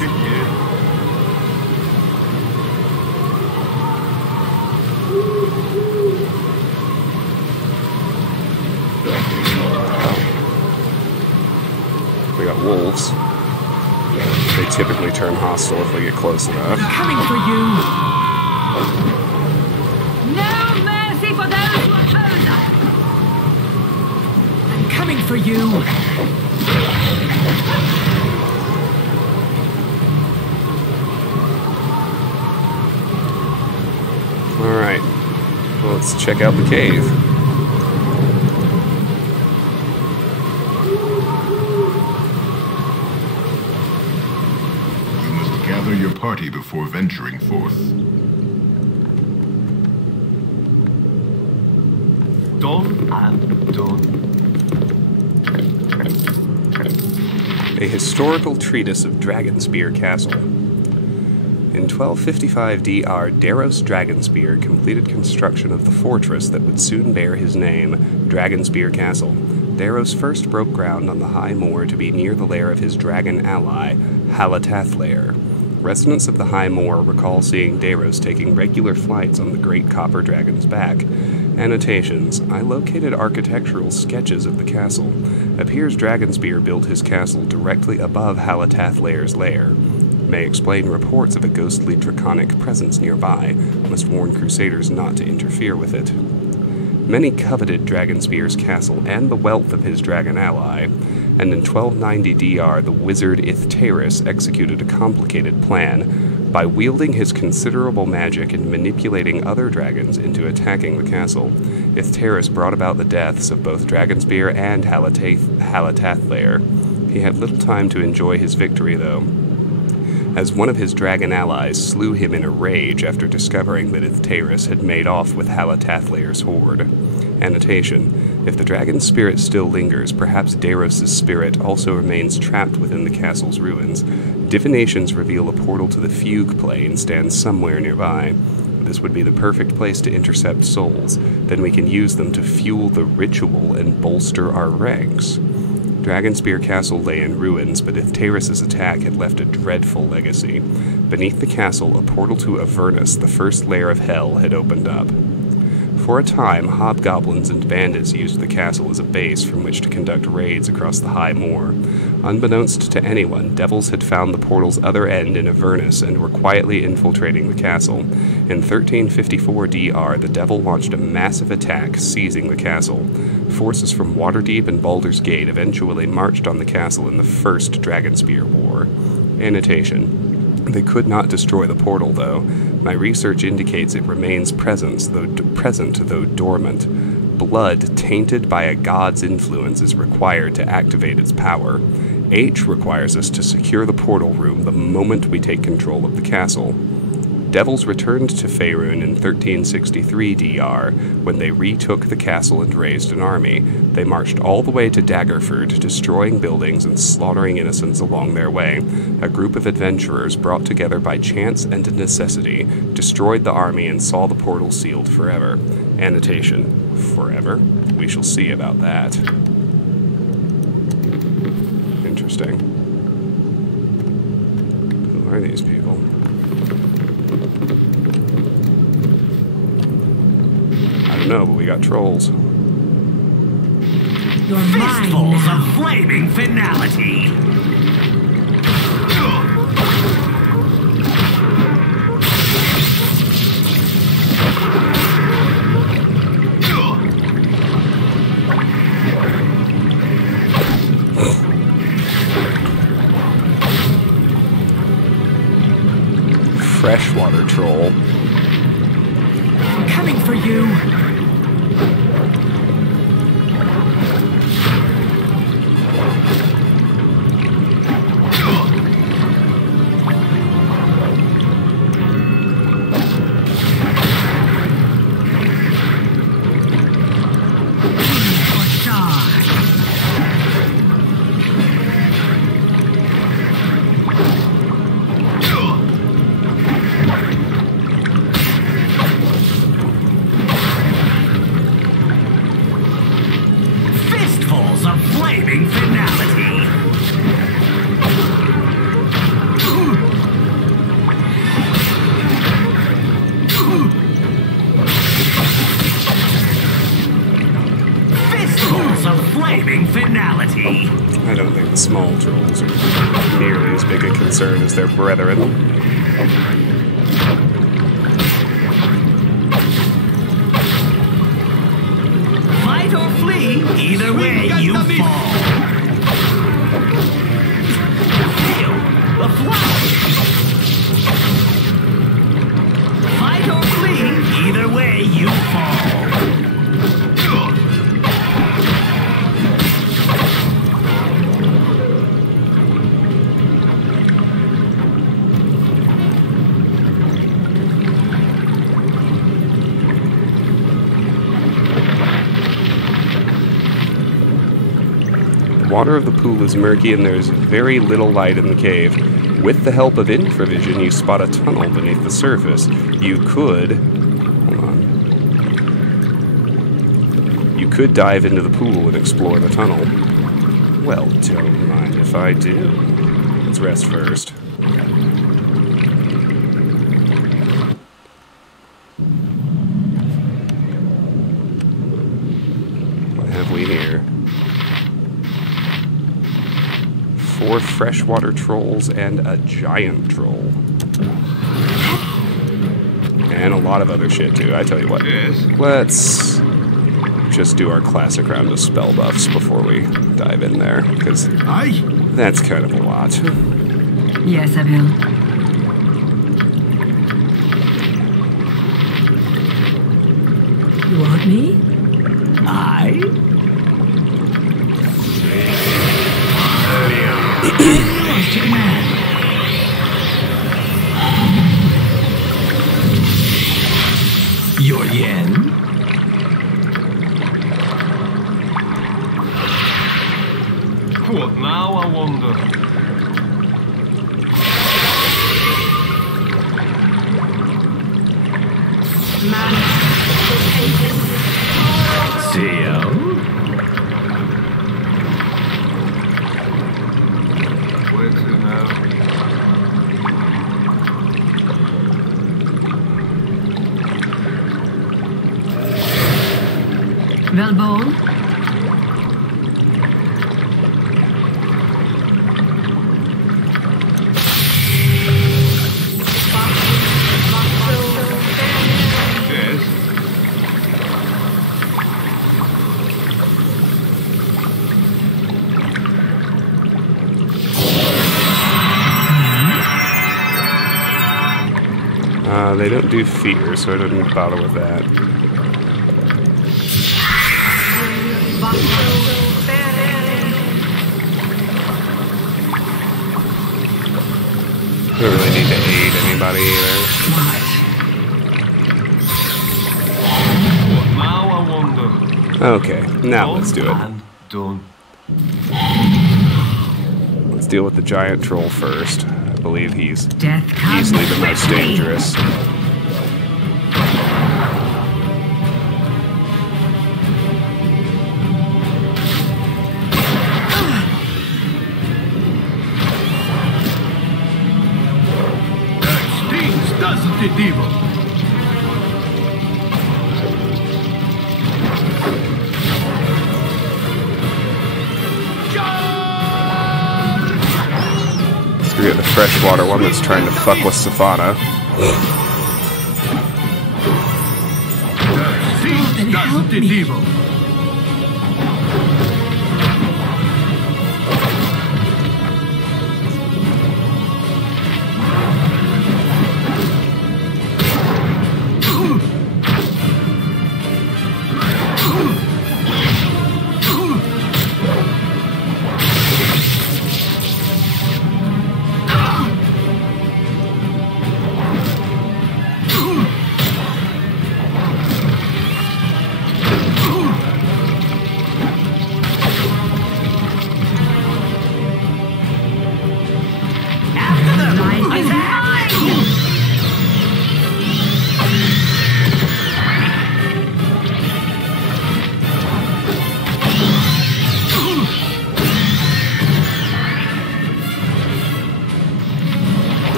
We got wolves. They typically turn hostile if we get close enough. I'm coming for you! No mercy for those who oppose us! I'm coming for you! Alright. Well, let's check out the cave. Gather your party before venturing forth. Done and done. A historical treatise of Dragonspear Castle. In 1255 DR, Daros Dragonspear completed construction of the fortress that would soon bear his name, Dragonspear Castle. Daros first broke ground on the high moor to be near the lair of his dragon ally, Halatathlair. Residents of the High Moor recall seeing Daros taking regular flights on the great copper dragon's back. Annotations. I located architectural sketches of the castle. Appears Dragonspear built his castle directly above Halatathlair's lair. May explain reports of a ghostly draconic presence nearby. Must warn crusaders not to interfere with it. Many coveted Dragonspear's castle and the wealth of his dragon ally, and in 1290 DR, the wizard Ithtaris executed a complicated plan. By wielding his considerable magic and manipulating other dragons into attacking the castle, Ithtaris brought about the deaths of both Dragonspear and Halatathlair. He had little time to enjoy his victory, though, as one of his dragon allies slew him in a rage after discovering that Ithtaris had made off with Halatathlair's horde. Annotation. If the dragon's spirit still lingers, perhaps Daros' spirit also remains trapped within the castle's ruins. Divinations reveal a portal to the Fugue Plane stands somewhere nearby. This would be the perfect place to intercept souls. Then we can use them to fuel the ritual and bolster our ranks. Dragonspear Castle lay in ruins, but Ithtaris' attack had left a dreadful legacy. Beneath the castle, a portal to Avernus, the first lair of hell, had opened up. For a time, hobgoblins and bandits used the castle as a base from which to conduct raids across the High Moor. Unbeknownst to anyone, devils had found the portal's other end in Avernus and were quietly infiltrating the castle. In 1354 DR, the devil launched a massive attack, seizing the castle. Forces from Waterdeep and Baldur's Gate eventually marched on the castle in the First Dragonspear War. Annotation. They could not destroy the portal, though. My research indicates it remains present, though dormant. Blood tainted by a god's influence is required to activate its power. H requires us to secure the portal room the moment we take control of the castle. Devils returned to Faerun in 1363 DR when they retook the castle and raised an army. They marched all the way to Daggerford, destroying buildings and slaughtering innocents along their way. A group of adventurers brought together by chance and necessity destroyed the army and saw the portal sealed forever. Annotation: forever? We shall see about that. Interesting. Who are these people? I don't know, but we got trolls. You're Fistfuls mine of flaming finality! Freshwater troll. coming for you. I don't think the small trolls are nearly as big a concern as their brethren. Fight or flee, either way you fall. Feel the flower. Fight or flee, either way you fall. The water of the pool is murky and there's very little light in the cave. With the help of infravision, you spot a tunnel beneath the surface. You could... hold on. You could dive into the pool and explore the tunnel. Well, don't mind if I do. Let's rest first. What have we here? 4 freshwater trolls and a giant troll. And a lot of other shit too, I tell you what. Yes. Let's just do our classic round of spell buffs before we dive in there, because that's kind of a lot. Yes, I will. You want me? Your yen? What now, I wonder? Theo? Where to now? Well, Bowl? Yes. They don't do fear, so I didn't bother with that. I don't really need to aid anybody either. What now, I wonder? Okay, now let's do it. Done. Let's deal with the giant troll first. I believe he's Death comes easily the most quickly. dangerous. Doesn't it, evil? Screw the freshwater one that's trying to fuck with Safana. Doesn't it, evil?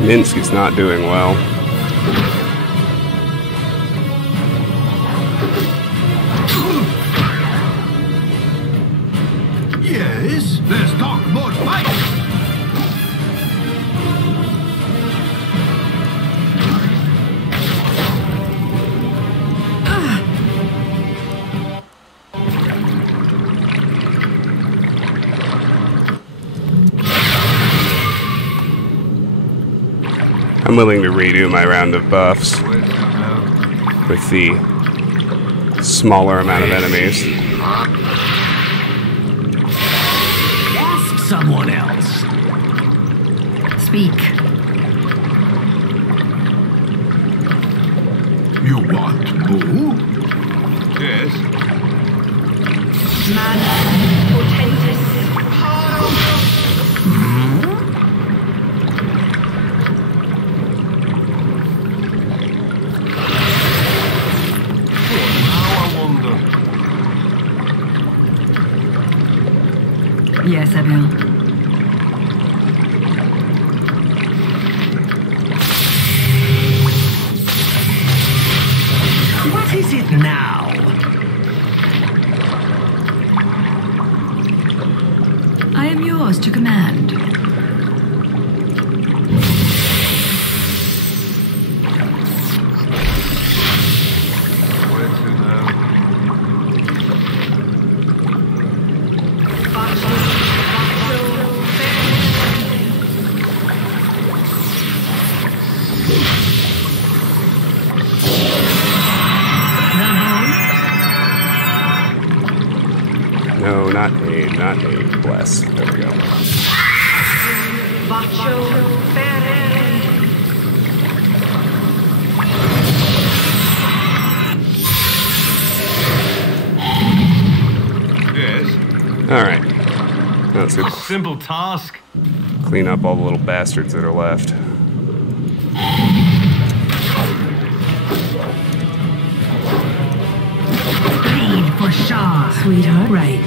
Minsk is not doing well. Yes, let's talk about fight. I'm willing to redo my round of buffs with the smaller amount of enemies. Ask someone else. Speak. You want Boo? Yes. Yes, I will. What is it now? I am yours to command. Where to now? No, not aid, not aid. Bless. There we go. Yes. Alright. Let's go Simple task. clean up all the little bastards that are left. Bleed for Shah. Sweetheart, right.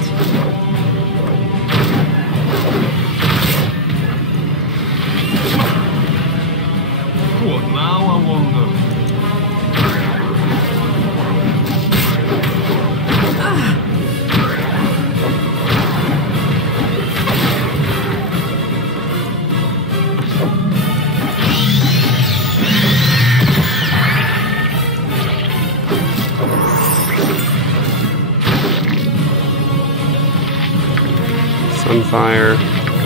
What now, I wonder? Sunfire,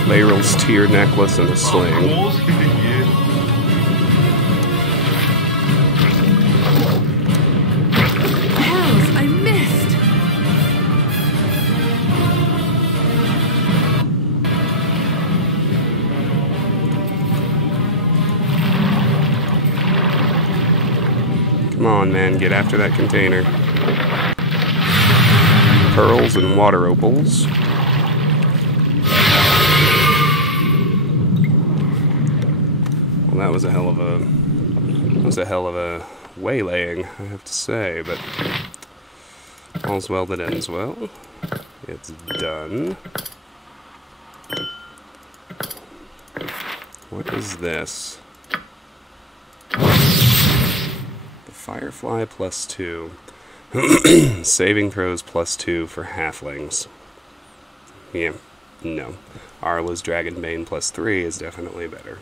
Layrel's tear necklace, and a sling. Of course, yeah. Come on, man, get after that container. Pearls and water opals. Well, that was a hell of a waylaying, I have to say, but all's well that ends well. It's done. What is this? The Firefly +2. Saving throws +2 for halflings. Yeah, no. Arla's Dragonbane +3 is definitely better.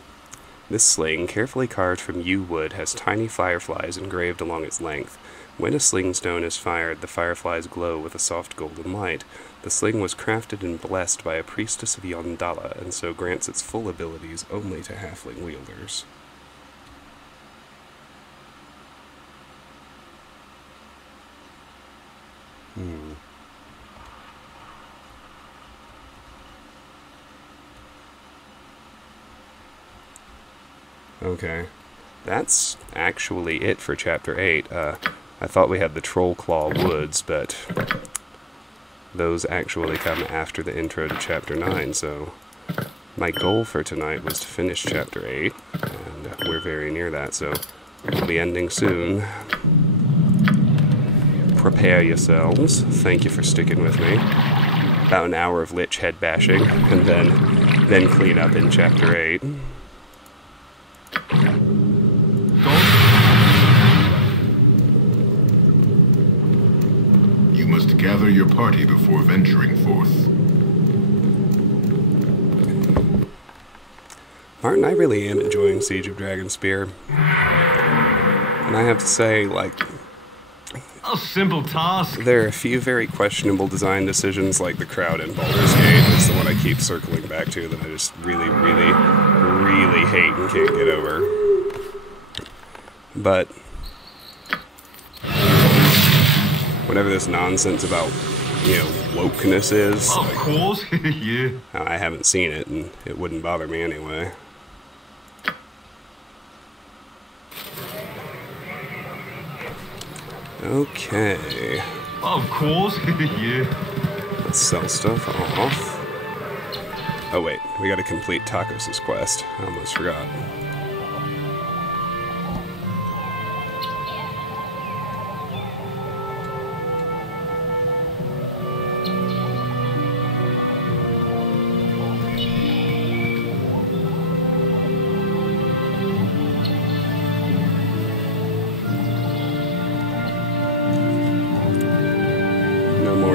This sling, carefully carved from yew wood, has tiny fireflies engraved along its length. When a sling stone is fired, the fireflies glow with a soft golden light. The sling was crafted and blessed by a priestess of Yondala, and so grants its full abilities only to halfling wielders. Okay. That's actually it for Chapter 8. I thought we had the Trollclaw Woods, but those actually come after the intro to Chapter 9, so my goal for tonight was to finish Chapter 8, and we're very near that, so we'll be ending soon. Prepare yourselves. Thank you for sticking with me. About an hour of Lich head bashing, and then clean up in Chapter 8. You must gather your party before venturing forth. Martin, I really am enjoying Siege of Dragonspear. And I have to say, like, a simple task. There are a few very questionable design decisions, like the crowd in Baldur's Gate is the one I keep circling back to that I just really, really, really hate and can't get over. But whatever this nonsense about, wokeness is, of course, yeah. I haven't seen it, and it wouldn't bother me anyway. Okay. Of course, yeah. Let's sell stuff off. Oh wait, we gotta complete Tacos' quest. I almost forgot.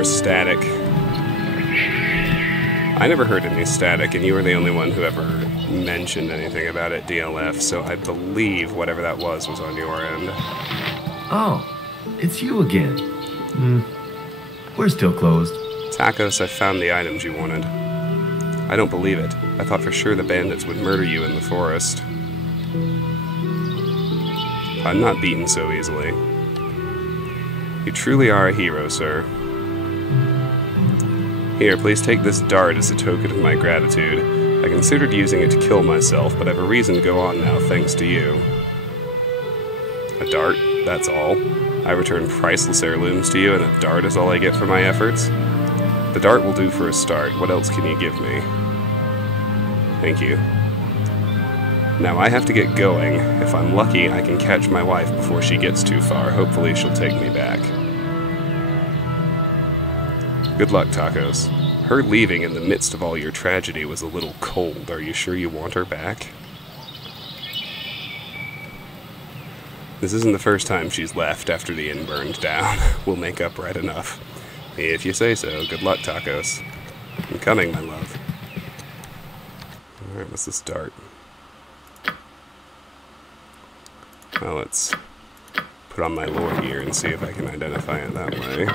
Static. I never heard any static, and you were the only one who ever mentioned anything about it, DLF, so I believe whatever that was on your end. Oh, it's you again. We're still closed. Tacos, I found the items you wanted. I don't believe it. I thought for sure the bandits would murder you in the forest. I'm not beaten so easily. You truly are a hero, sir. Here, please take this dart as a token of my gratitude. I considered using it to kill myself, but I have a reason to go on now, thanks to you. A dart? That's all. I return priceless heirlooms to you, and a dart is all I get for my efforts? The dart will do for a start. What else can you give me? Thank you. Now I have to get going. If I'm lucky, I can catch my wife before she gets too far. Hopefully she'll take me back. Good luck, Tacos. Her leaving in the midst of all your tragedy was a little cold. Are you sure you want her back? This isn't the first time she's left after the inn burned down. We'll make up right enough. If you say so. Good luck, Tacos. I'm coming, my love. Alright, what's this dart? Well, let's put on my lore gear and see if I can identify it that way.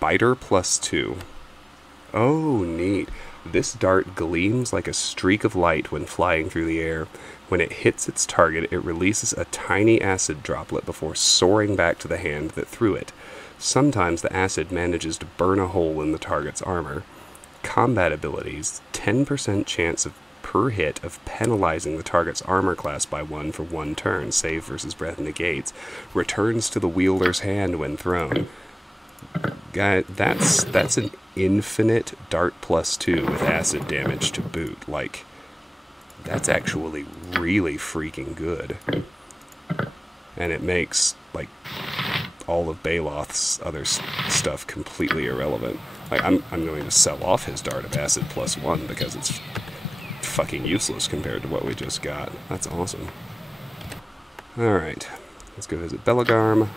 Biter +2. Oh, neat. This dart gleams like a streak of light when flying through the air. When it hits its target, it releases a tiny acid droplet before soaring back to the hand that threw it. Sometimes the acid manages to burn a hole in the target's armor. Combat abilities, 10% chance of per hit of penalizing the target's armor class by 1 for 1 turn, save versus breath negates, returns to the wielder's hand when thrown. Guy, that's an infinite dart +2 with acid damage to boot. Like, that's actually really freaking good. And it makes, like, all of Baloth's other stuff completely irrelevant. Like, I'm going to sell off his dart of acid +1 because it's fucking useless compared to what we just got. That's awesome. Alright, let's go visit Belagarm.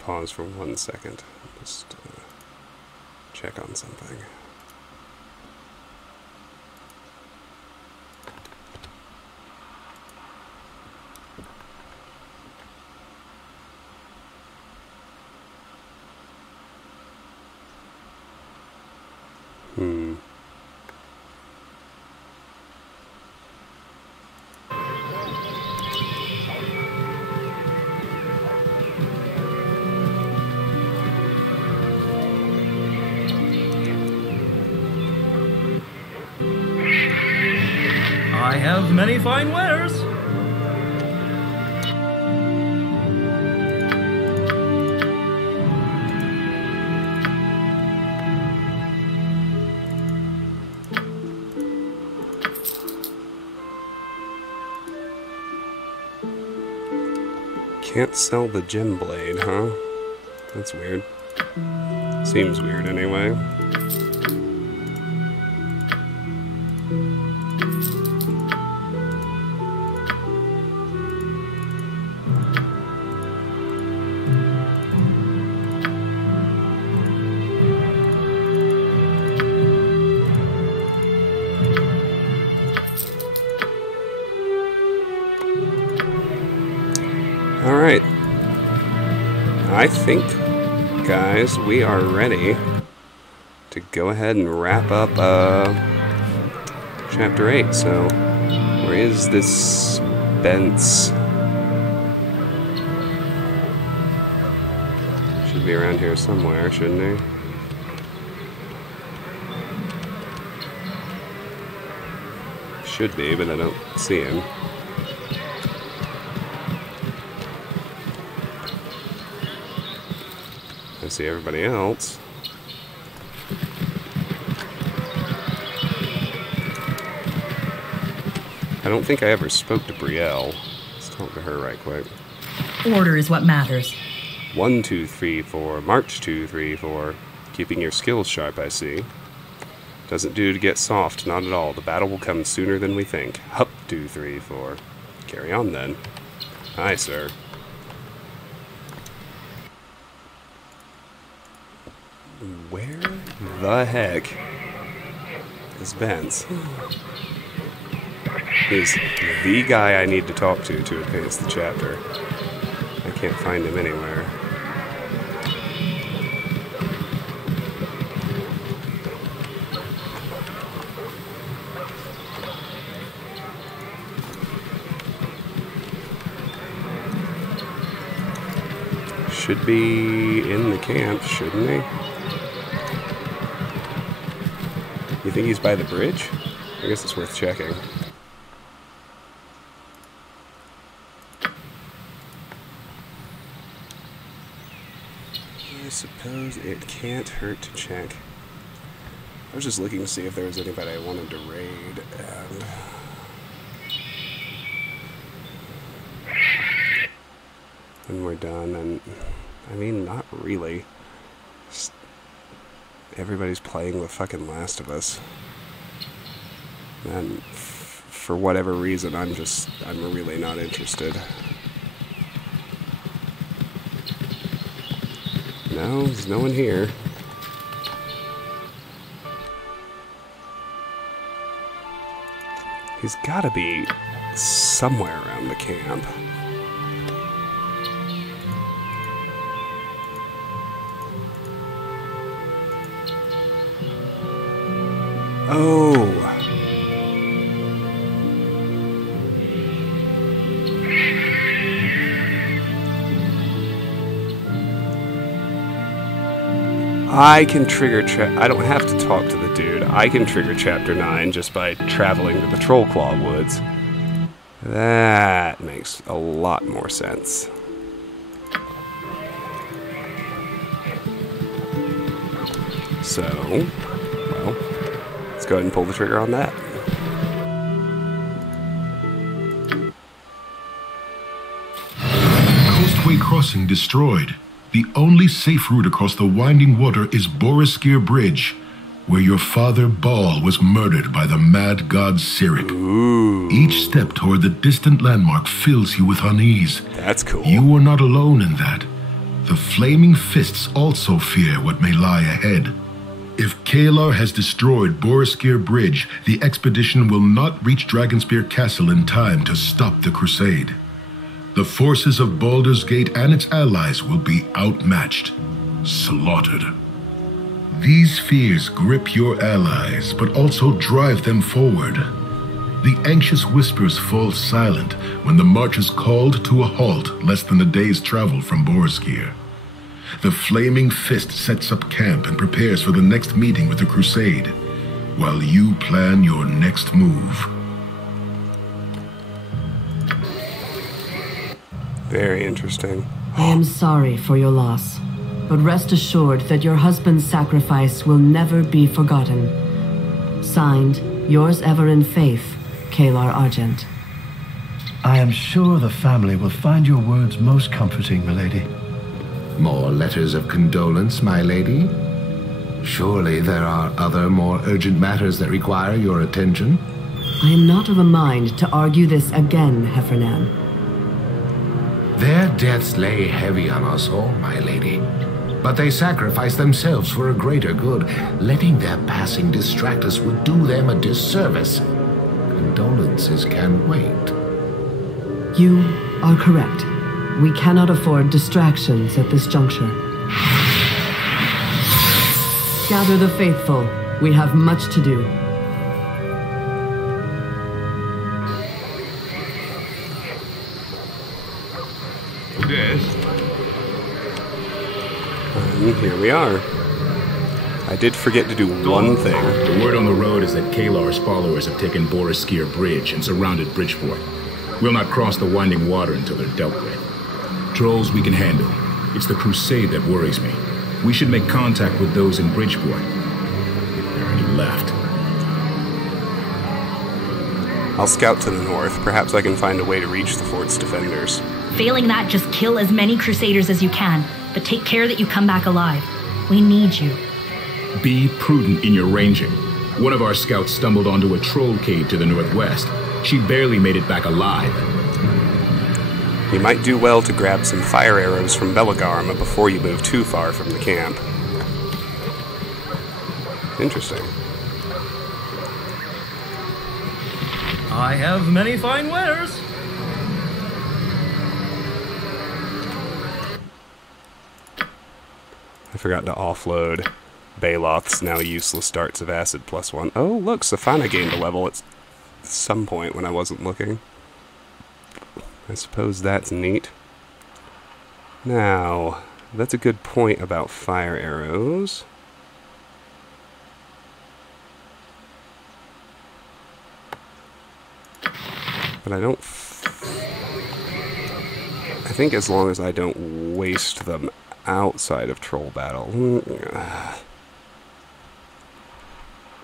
Pause for 1 second. Just check on something. I have many fine wares. Can't sell the gem blade, huh? That's weird. Seems weird anyway. Alright. I think, guys, we are ready to go ahead and wrap up Chapter 8. So, where is this Bence? Should be around here somewhere, shouldn't he? Should be, but I don't see him. I see everybody else. I don't think I ever spoke to Brielle. Let's talk to her right quick. Order is what matters. 1, 2, 3, 4. March 2, 3, 4. Keeping your skills sharp, I see. Doesn't do to get soft, not at all. The battle will come sooner than we think. Hup, 2, 3, 4. Carry on then. Aye, sir. Where the heck is Bence? He's the guy I need to talk to advance the chapter. I can't find him anywhere. Should be in the camp, shouldn't he? You think he's by the bridge? I guess it's worth checking. I suppose it can't hurt to check. I was just looking to see if there was anybody I wanted to raid, and we're done, and I mean, not really. Just everybody's playing the fucking Last of Us. And for whatever reason, I'm really not interested. No, there's no one here. He's gotta be somewhere around the camp. Oh. I can trigger I don't have to talk to the dude. I can trigger Chapter 9 just by traveling to the Trollclaw Woods. That makes a lot more sense. So, well, let's go ahead and pull the trigger on that. Coastway Crossing destroyed. The only safe route across the winding water is Boriskir Bridge, where your father Baal was murdered by the mad god Cyric. Ooh. Each step toward the distant landmark fills you with unease. That's cool. You are not alone in that. The Flaming Fists also fear what may lie ahead. If Kalar has destroyed Boriskir Bridge, the expedition will not reach Dragonspear Castle in time to stop the crusade. The forces of Baldur's Gate and its allies will be outmatched, slaughtered. These fears grip your allies, but also drive them forward. The anxious whispers fall silent when the march is called to a halt less than a day's travel from Boriskir. The Flaming Fist sets up camp and prepares for the next meeting with the Crusade, while you plan your next move. Very interesting. I am sorry for your loss, but rest assured that your husband's sacrifice will never be forgotten. Signed, yours ever in faith, Kalar Argent. I am sure the family will find your words most comforting, milady. More letters of condolence, my lady? Surely there are other more urgent matters that require your attention? I am not of a mind to argue this again, Heffernan. Their deaths lay heavy on us all, my lady. But they sacrificed themselves for a greater good. Letting their passing distract us would do them a disservice. Condolences can wait. You are correct. We cannot afford distractions at this juncture. Gather the faithful. We have much to do. Yes. And here we are. I did forget to do one thing. The word on the road is that Kalar's followers have taken Boriskir Bridge and surrounded Bridgeport. We'll not cross the winding water until they're dealt with. Trolls we can handle. It's the crusade that worries me. We should make contact with those in Bridgeport. If there are any left. I'll scout to the north. Perhaps I can find a way to reach the fort's defenders. Failing that, just kill as many crusaders as you can, but take care that you come back alive. We need you. Be prudent in your ranging. One of our scouts stumbled onto a troll cave to the northwest. She barely made it back alive. You might do well to grab some fire arrows from Belagarma before you move too far from the camp. Interesting. I have many fine wares. I forgot to offload Baloth's now useless darts of acid +1. Oh, look, Safana gained a level at some point when I wasn't looking. I suppose that's neat. Now, that's a good point about fire arrows. But I don't... I think as long as I don't waste them outside of troll battle.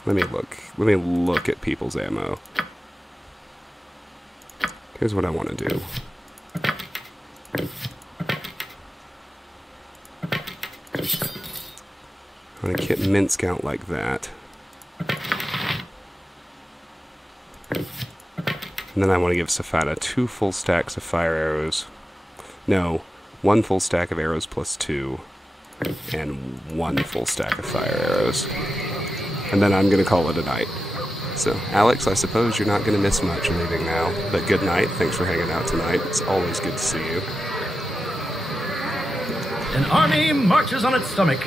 Let me look at people's ammo. Here's what I want to do. I want to kit Minsk out like that. And then I want to give Safata 2 full stacks of fire arrows. No, 1 full stack of arrows +2. And 1 full stack of fire arrows. And then I'm going to call it a night. So, Alex, I suppose you're not going to miss much leaving now. But good night. Thanks for hanging out tonight. It's always good to see you. An army marches on its stomach.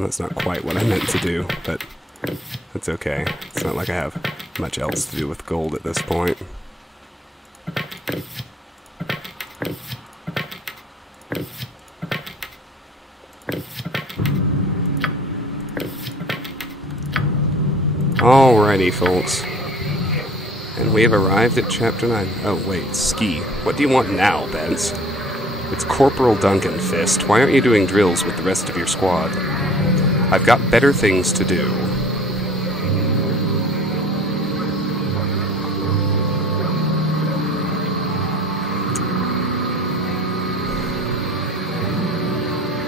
That's not quite what I meant to do, but it's okay. It's not like I have much else to do with gold at this point. Alrighty, folks. And we have arrived at Chapter 9. Oh, wait, Ski. What do you want now, Bence? It's Corporal Duncan, Fist. Why aren't you doing drills with the rest of your squad? I've got better things to do.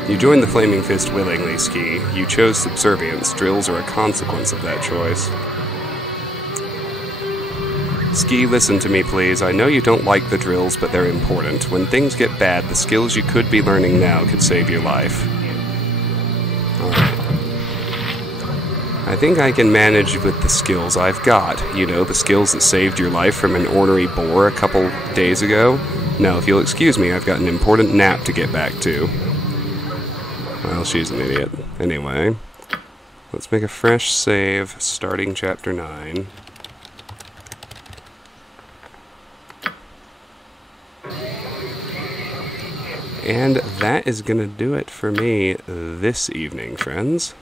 You joined the Flaming Fist willingly, Ski. You chose subservience. Drills are a consequence of that choice. Ski, listen to me, please. I know you don't like the drills, but they're important. When things get bad, the skills you could be learning now could save your life. Alright. I think I can manage with the skills I've got. You know, the skills that saved your life from an ornery boar a couple days ago. Now, if you'll excuse me, I've got an important nap to get back to. Well, she's an idiot. Anyway, let's make a fresh save, starting Chapter 9. And that is going to do it for me this evening, friends.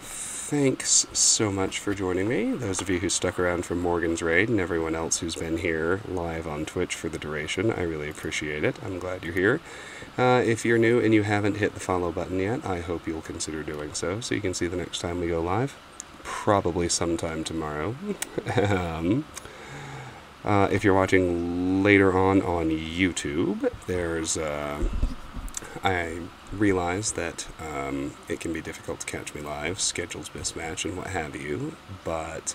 Thanks so much for joining me, those of you who stuck around for Morgan's raid, and everyone else who's been here live on Twitch for the duration. I really appreciate it. I'm glad you're here. If you're new and you haven't hit the follow button yet, I hope you'll consider doing so you can see the next time we go live. Probably sometime tomorrow. If you're watching later on YouTube, there's... I realize that it can be difficult to catch me live, schedules mismatch and what have you, but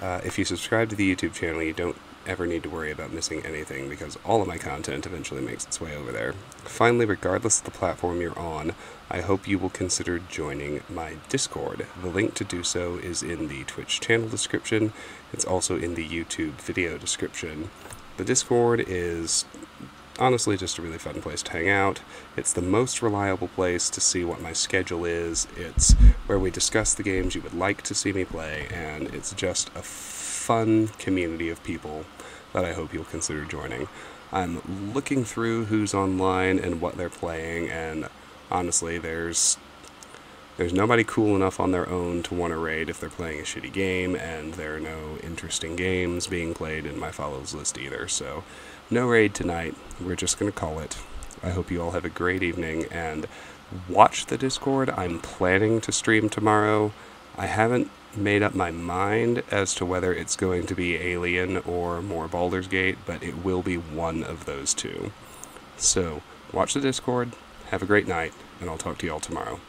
if you subscribe to the YouTube channel, you don't ever need to worry about missing anything because all of my content eventually makes its way over there. Finally, regardless of the platform you're on, I hope you will consider joining my Discord. The link to do so is in the Twitch channel description. It's also in the YouTube video description. The Discord is honestly just a really fun place to hang out. It's the most reliable place to see what my schedule is. It's where we discuss the games you would like to see me play, and it's just a fun community of people that I hope you'll consider joining. I'm looking through who's online and what they're playing, and honestly, there's nobody cool enough on their own to want to raid if they're playing a shitty game, and there are no interesting games being played in my follows list either, so no raid tonight. We're just going to call it. I hope you all have a great evening, and watch the Discord. I'm planning to stream tomorrow. I haven't made up my mind as to whether it's going to be Alien or more Baldur's Gate, but it will be one of those two. So, watch the Discord, have a great night, and I'll talk to you all tomorrow.